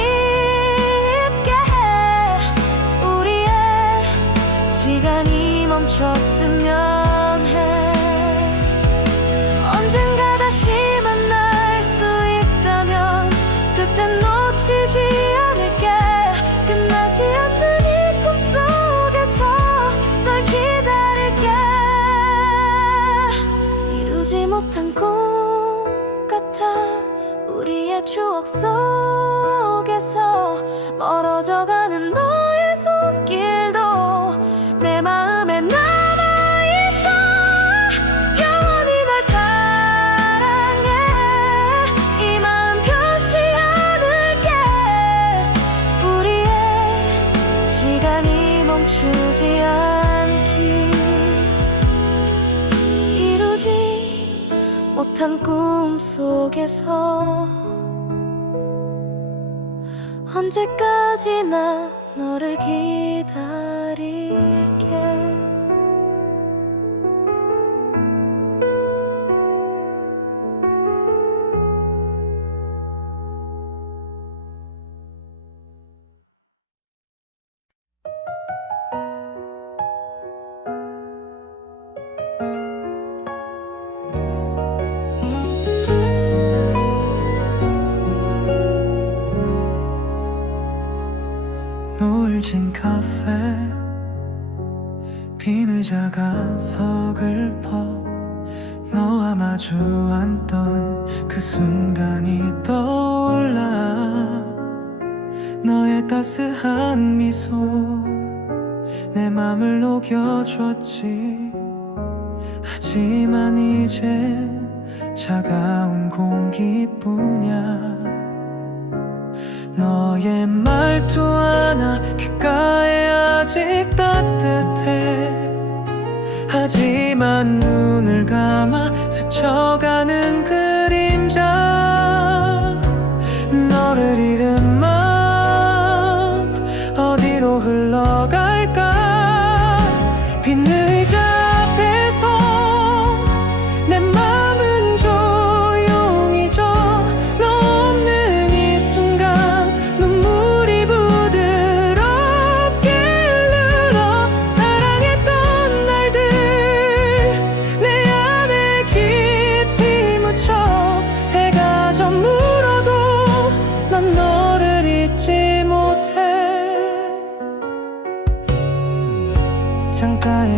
우리의 시간이 멈췄으면 해. 언젠가 다시 만날 수 있다면 그땐 놓치지 않을게. 끝나지 않는 이 꿈속에서 널 기다릴게. 이루지 못한 꿈 같아 우리의 추억 속에서 멀어져가는 너의 손길도 내 마음에 남아있어. 영원히 널 사랑해 이 마음 변치 않을게. 우리의 시간이 멈추지 않기. 이루지 못한 꿈 속에서 언제까지나 너를 기다릴게. 노을진 카페 빈 의자가 서글퍼 너와 마주 앉던 그 순간이 떠올라. 너의 따스한 미소 내 맘을 녹여줬지. 하지만 이제 차가운 공기뿐이야. 너의 말투 하나 귓가에 아직 따뜻해. 하지만 눈을 감아 스쳐가는 그림자. 너를 잃은 마음 어디로 흘러갈까. 빈 의자 앞에서 내 맘은 조용히 져. 너 없는 이 순간 눈물이 부드럽게 흘러. 사랑했던 날들 내 안에 깊이 묻혀.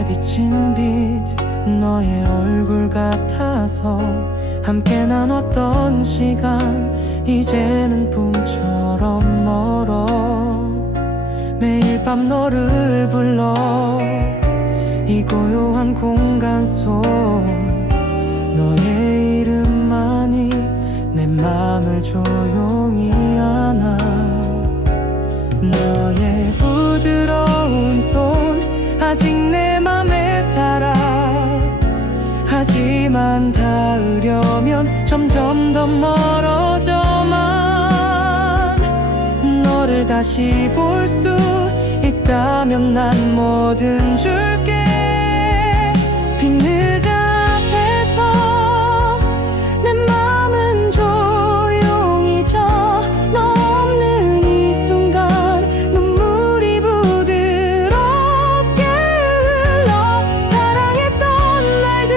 비친 빛 너의 얼굴 같아서 함께 나눴던 시간 이제는 꿈처럼 멀어. 매일 밤 너를 불러 이 고요한 공간 속 너의 이름만이 내 맘을 조용히 안아. 너의 부드러운 손 아직 내 맘에 살아. 하지만 닿으려면 점점 더 멀어져만. 너를 다시 볼 수 있다면 난 뭐든 줄게. 빛늦은 앞에서 내 맘은 조용히 져. 너 없는 이 순간 눈물이 부드럽게 흘러. 사랑했던 날들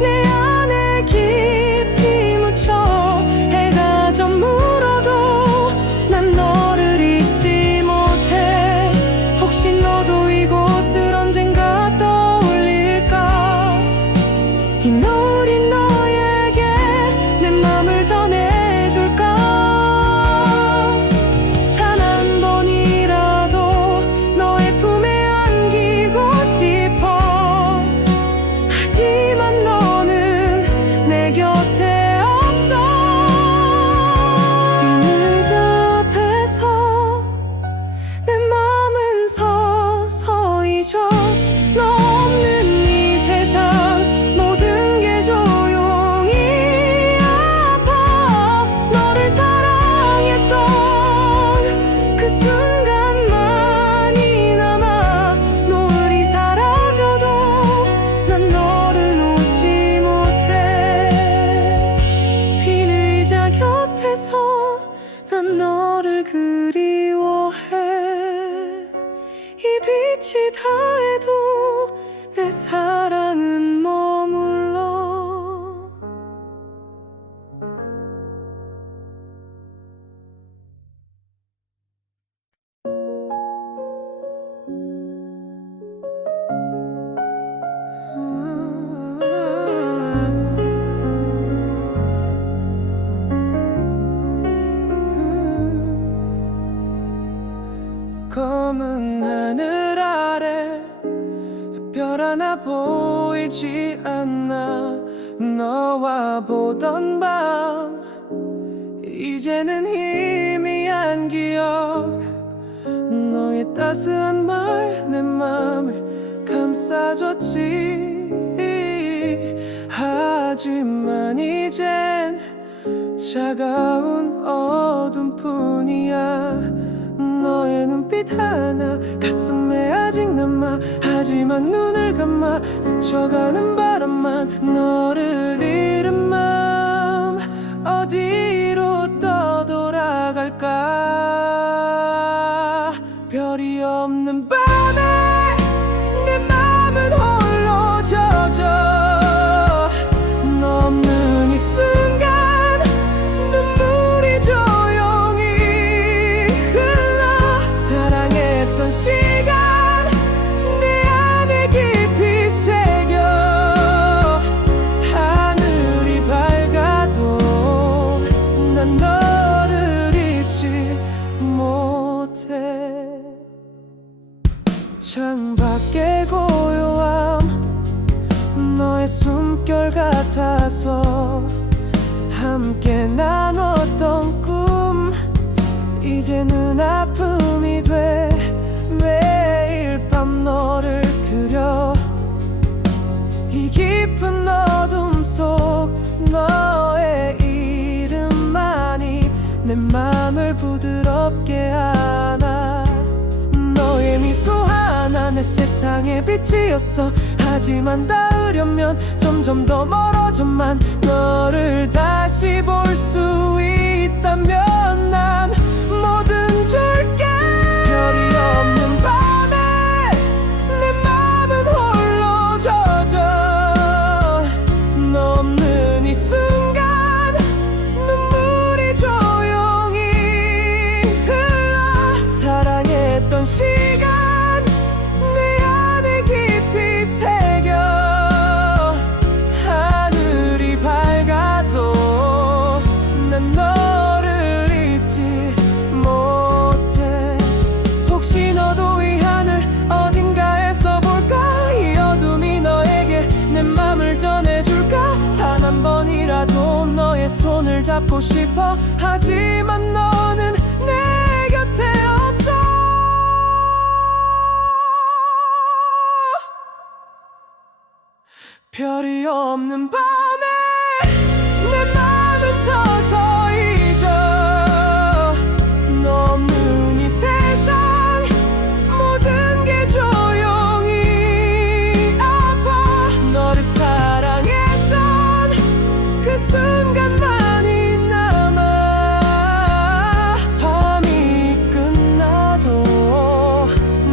내 안에 깊이 묻혀. 해가 저물어도 난 너를 잊지 못해. 혹시 너도 이곳을 언젠가 떠올릴까. 이 노을이 너에게 내 맘을 전해줄까. 단 한 번이라도 너의 품에 안기고 싶어. 하지만 너는 내 곁에 없어. 이 늦은 앞에서 내 맘은 서서히 져. 너 없는 이 세상 모든 게 조용히 아파. 너를 사랑했던 그 순간만이 남아. 노을이 사라져도 난 너를 놓지 못해. 빈 의자 곁에서 난 너를 그리워해. 이 빛이 다해도 내 사랑은 머물러. 검은 하늘 아래 별 하나 보이지 않나. 너와 보던 밤 이제는 희미한 기억. 너의 따스한 말 내 맘을 감싸줬지. 하지만 이젠 차가운 어둠뿐이야. 너의 눈빛 하나 가슴에 아직 남아. 하지만 눈을 감아 스쳐가는 바람만. 너를 잃은 마음 어디로 떠돌아갈까. 별이 없는 밤에 내 맘은 홀로 젖어. 너 없는 이 순간 눈물이 조용히 흘러. 사랑했던 시간 내 안에 깊이 새겨. 하늘이 밝아도 난 너를 잊지 못해. 창밖의 고요함 너의 숨결 같아서. 함께 나눴던 꿈 이제는 아픔이 돼. 매일 밤 너를 그려. 이 깊은 어둠 속 너의 이름만이 내 맘을 부드럽게 안아. 너의 미소 하나 내 세상의 빛이었어. 하지만 닿으려면 점점 더 멀어져만. 너를 다시 볼 수 있다면 난 뭐든 줄게. 별이 없는 밤에 내 맘은 홀로 젖어. 너 없는 이 순간 눈물이 조용히 흘러. 사랑했던 시간 내 안에 너의 손을 잡고 싶어. 하지만 너는 내 곁에 없어. 별이 없는 밤에 내 맘은 서서히 져. 너 없는 이 세상 모든 게 조용히 아파. 너를 사랑했던 그 순간만이 남아. 밤이 끝나도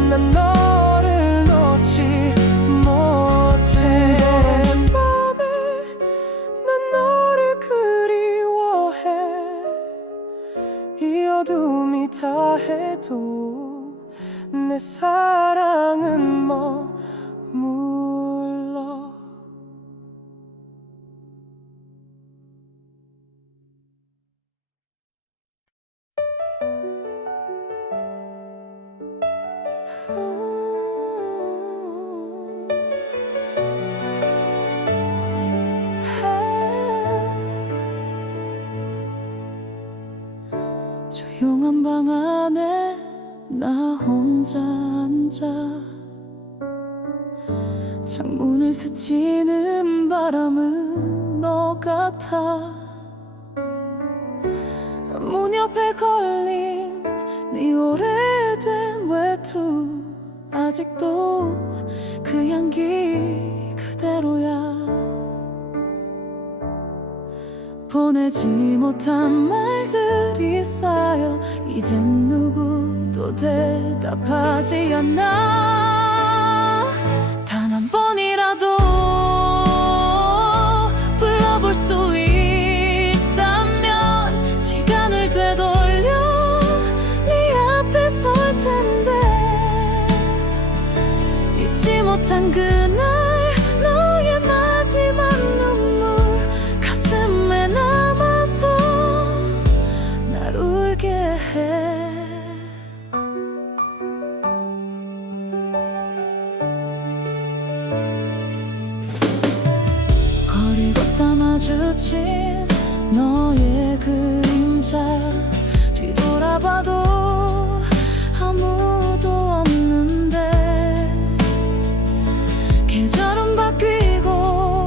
난 너를 놓지 못해. 밤에 난 너를 그리워해. 이 어둠이 다 해도 내 사랑은 머물러. 조용한 방 안에 나 혼자 앉아 창문을 스치는 바람은 너 같아. 문 옆에 걸린 네 오래된 외투 아직도 그 향기 그대로야. 보내지 못한 말들이 쌓여 이젠 누구도 대답하지 않아. 단 한 번이라도 불러볼 수 있다면 시간을 되돌려 네 앞에 설 텐데. 잊지 못한 그날 너의 마지막 눈물 가슴에 남아서 날 울게 해. 거리 걷다 마주친 너의 그림자 뒤돌아봐도 아무도 없는데. 계절은 바뀌고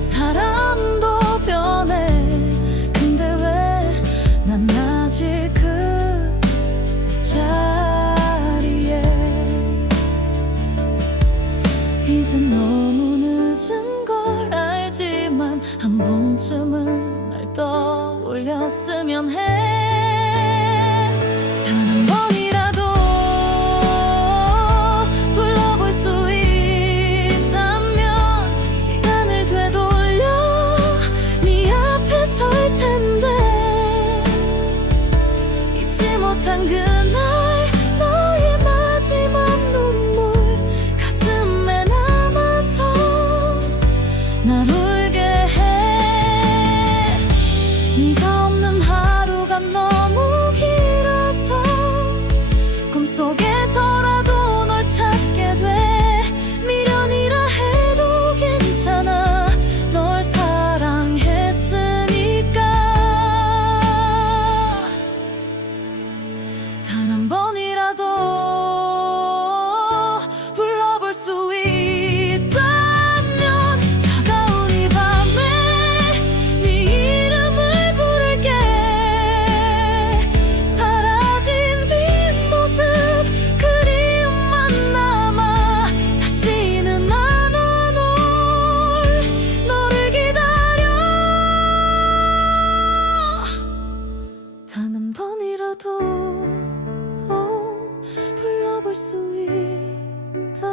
사람도 변해. 근데 왜 난 아직 그 자리에. 이젠 너무 늦은 걸 알지만 한 번쯤은 날 떠올렸으면 해. 단 한 번이라도 불러볼 수 있다면 시간을 되돌려 네 앞에 설 텐데. 잊지 못한 그날 너의 마지막 눈물 가슴에 남아서 날 울게 해. 네가 없는 하루가 너무 길어서 꿈속에서라도 널 찾게 돼. 미련이라 해도 괜찮아. 널 사랑했으니까. 단 한 번이라도 불러볼 수 있다면 차가운 이 밤에 네 이름을 부를게. 사라진 뒷모습 그리움만 남아. 다시는 안 올 너를 기다려. 단 한 번이라도 불러볼 수 있다면.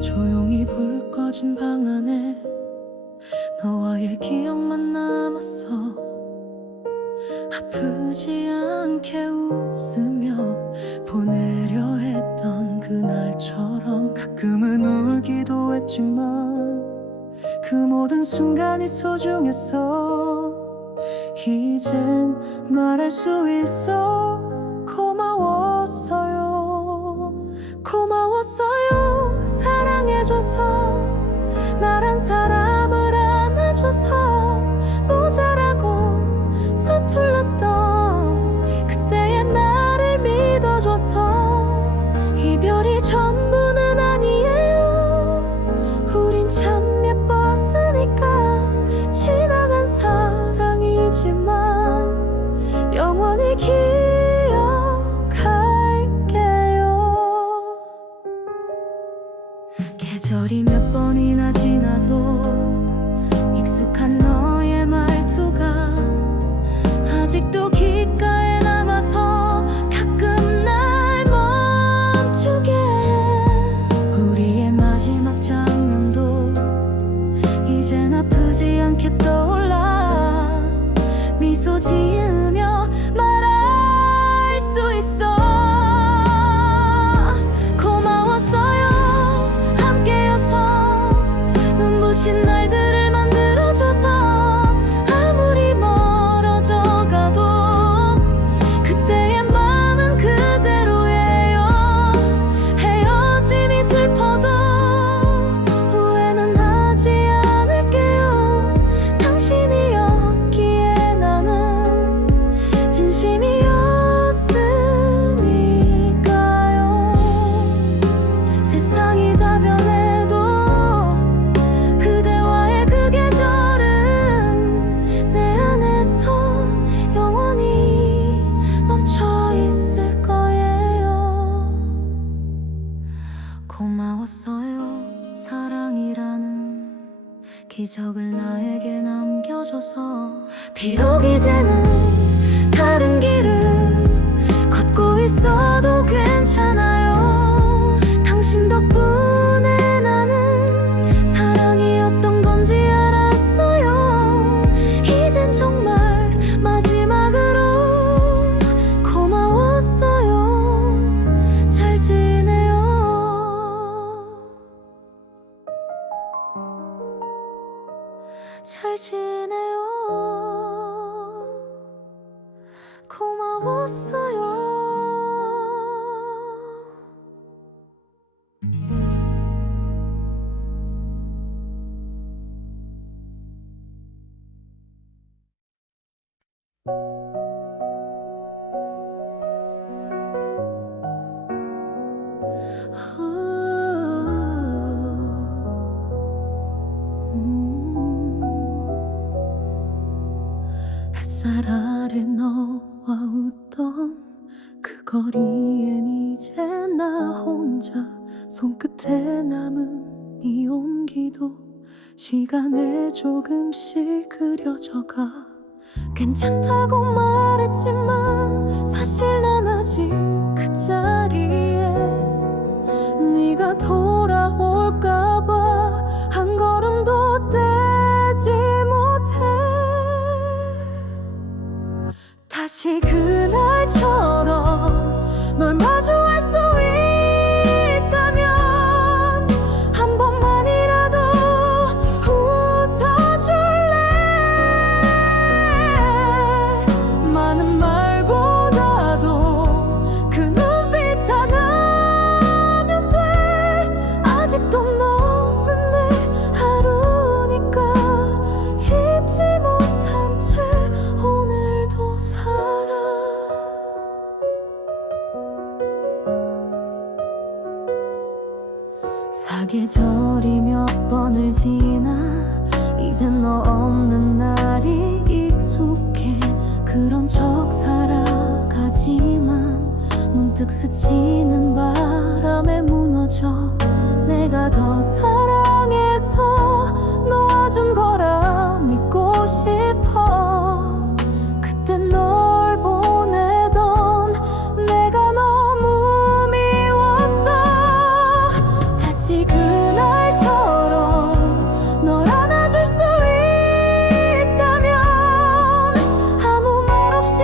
조용히 불 꺼진 방 안에 너와의 기억만 남았어. 아프지 않게 웃으며 보내려 했던 그날처럼 가끔은 울기도 했지만 그 모든 순간이 소중했어. 이젠 말할 수 있어. 고마웠어요. 고마웠어요. 사랑해줘서 나란 사람을 안아줘서 모자라고 서툴렀던 그때의 나를 믿어줘서 이별이 전부는 아니에요. 우린 참 예뻤으니까 지나간 사랑이지만 영원히 기억할게요. 계절이 몇 번이나 지나도 익숙한 너의 말투가 아직도 귓가에 남아서 가끔 날 멈추게 해. 우리의 마지막 장면도 이젠 아프지 않게 떠올라 미소 지으며 말할 수 있어. 고마웠어요. 함께여서 눈부신 날들을 만들어줘서 아무리 멀어져 가도 그때의 마음은 그대로예요. 헤어짐이 슬퍼도 후회는 하지 않을게요. 당신이었기에 나는 진심이었으니까요. 세상이 다 변해도 그대와의 그 계절은 내 안에서 영원히 멈춰 있을 거예요. 고마웠어요. 사랑이라는 기적을 나에게 남겨줘서 비록 이제는 다른 길을 걷고 있어도 괜찮아요. 당신 덕분에 나는 사랑이었던 건지 알았어요. 이젠 정말 마지막으로 고마웠어요. 잘 지내요. 잘 지내요. 고마웠어요. 햇살 아래 너와 웃던 그 거리엔 이제 나 혼자 손끝에 남은 네 온기도 시간에 조금씩 그려져가. 괜찮다고 말했지만 사실 난 아직 그 자리에 네가 돌아올까봐 한 걸음도 떼지 못해. 다시 그날처럼 널 마주할 수 있다면 한 번만이라도 웃어줄래. 많은 말보다도 그 눈빛 하나면 돼. 아직도 너는 내 하루니까 잊지 못한 채 오늘도 살아. 사계절이 몇 번을 지나 이젠 너 없는 날이 익숙해. 그런 척 살아가지만 문득 스치는 바람에 무너져. 내가 더 사랑해서 놓아준 거라 믿고 싶어. 그때 널 보내던 내가 너무 미웠어. 다시 그날처럼 널 안아줄 수 있다면 아무 말 없이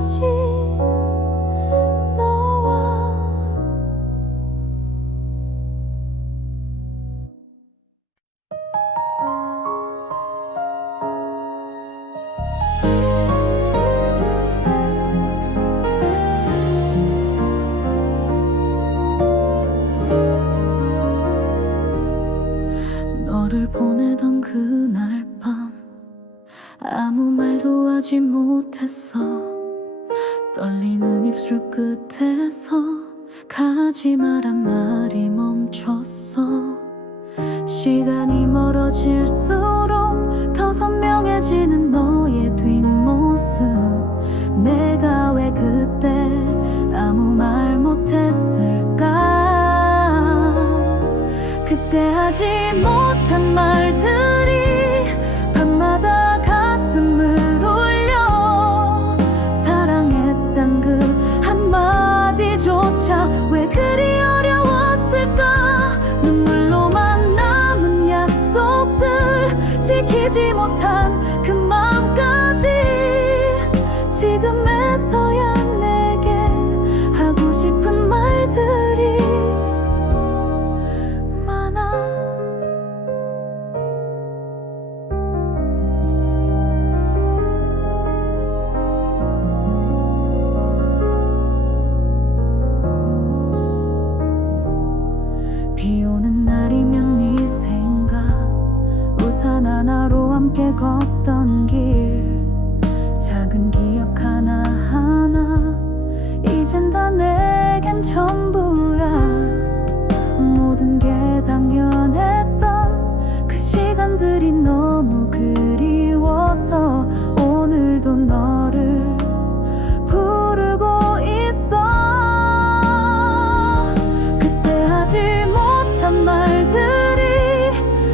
다시 너와 너를 보내던 그날 밤 아무 말도 하지 못했어. 떨리는 입술 끝에서 가지 마란 말이 멈췄어. 시간이 멀어질수록 더 선명해지는 너의 뒷모습. 내가 왜 그때 아무 말 못했을까. 그때 하지 못한 말들이 밤마다 가슴을 울려. 사랑했단 그 한마디조차 왜 그리 어려웠을까. 눈물로만 남은 약속들 지키지 못한 그 마음까지 지금에서야 내게 하고 싶은 말들이 많아. 비 오는 날이면 네 생각. 우산 하나로 함께 걷던 길. 작은 기억 하나하나 이젠 다 내겐 전부야. 모든 게 당연했던 그 시간들이 너무 그리워서 오늘도 너를 부르고 있어. 그때 하지 못한 말들이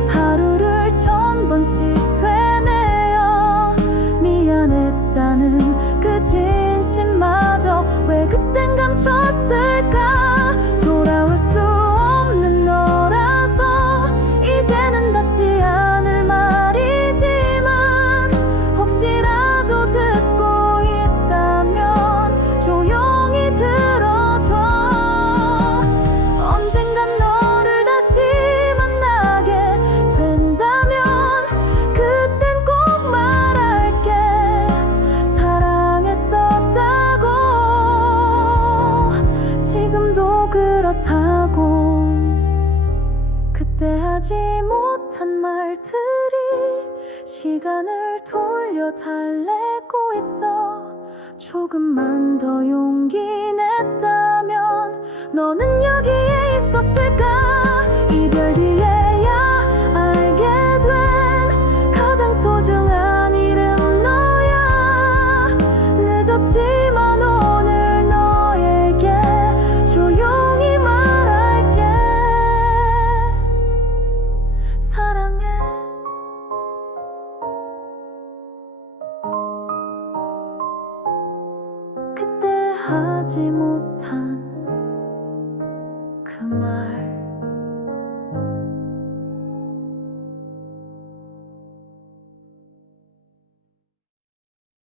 하루를 1000번씩 되뇌어. 미안했다는 그 진심마저 왜 그땐 감췄을까. 돌아올 수 없는 너라서 이제는 닿지 않을 말이지만 혹시라도 듣고 있다면 조용히 들어줘. 언젠간 너를 다시 만나게 된다면 그땐 꼭 말할게. 사랑했었다고. 지금도 그렇다고. 그때 하지 못한 말들이 시간을 돌려 달래고 있어. 조금만 더 용기 냈다면 너는 여기에 있었을까. 이별 뒤에야 알게 된 가장 소중한 이름 너야. 늦었지만 오늘 너에게 조용히 말할게. 사랑해. 그때 하지 못한 그 말.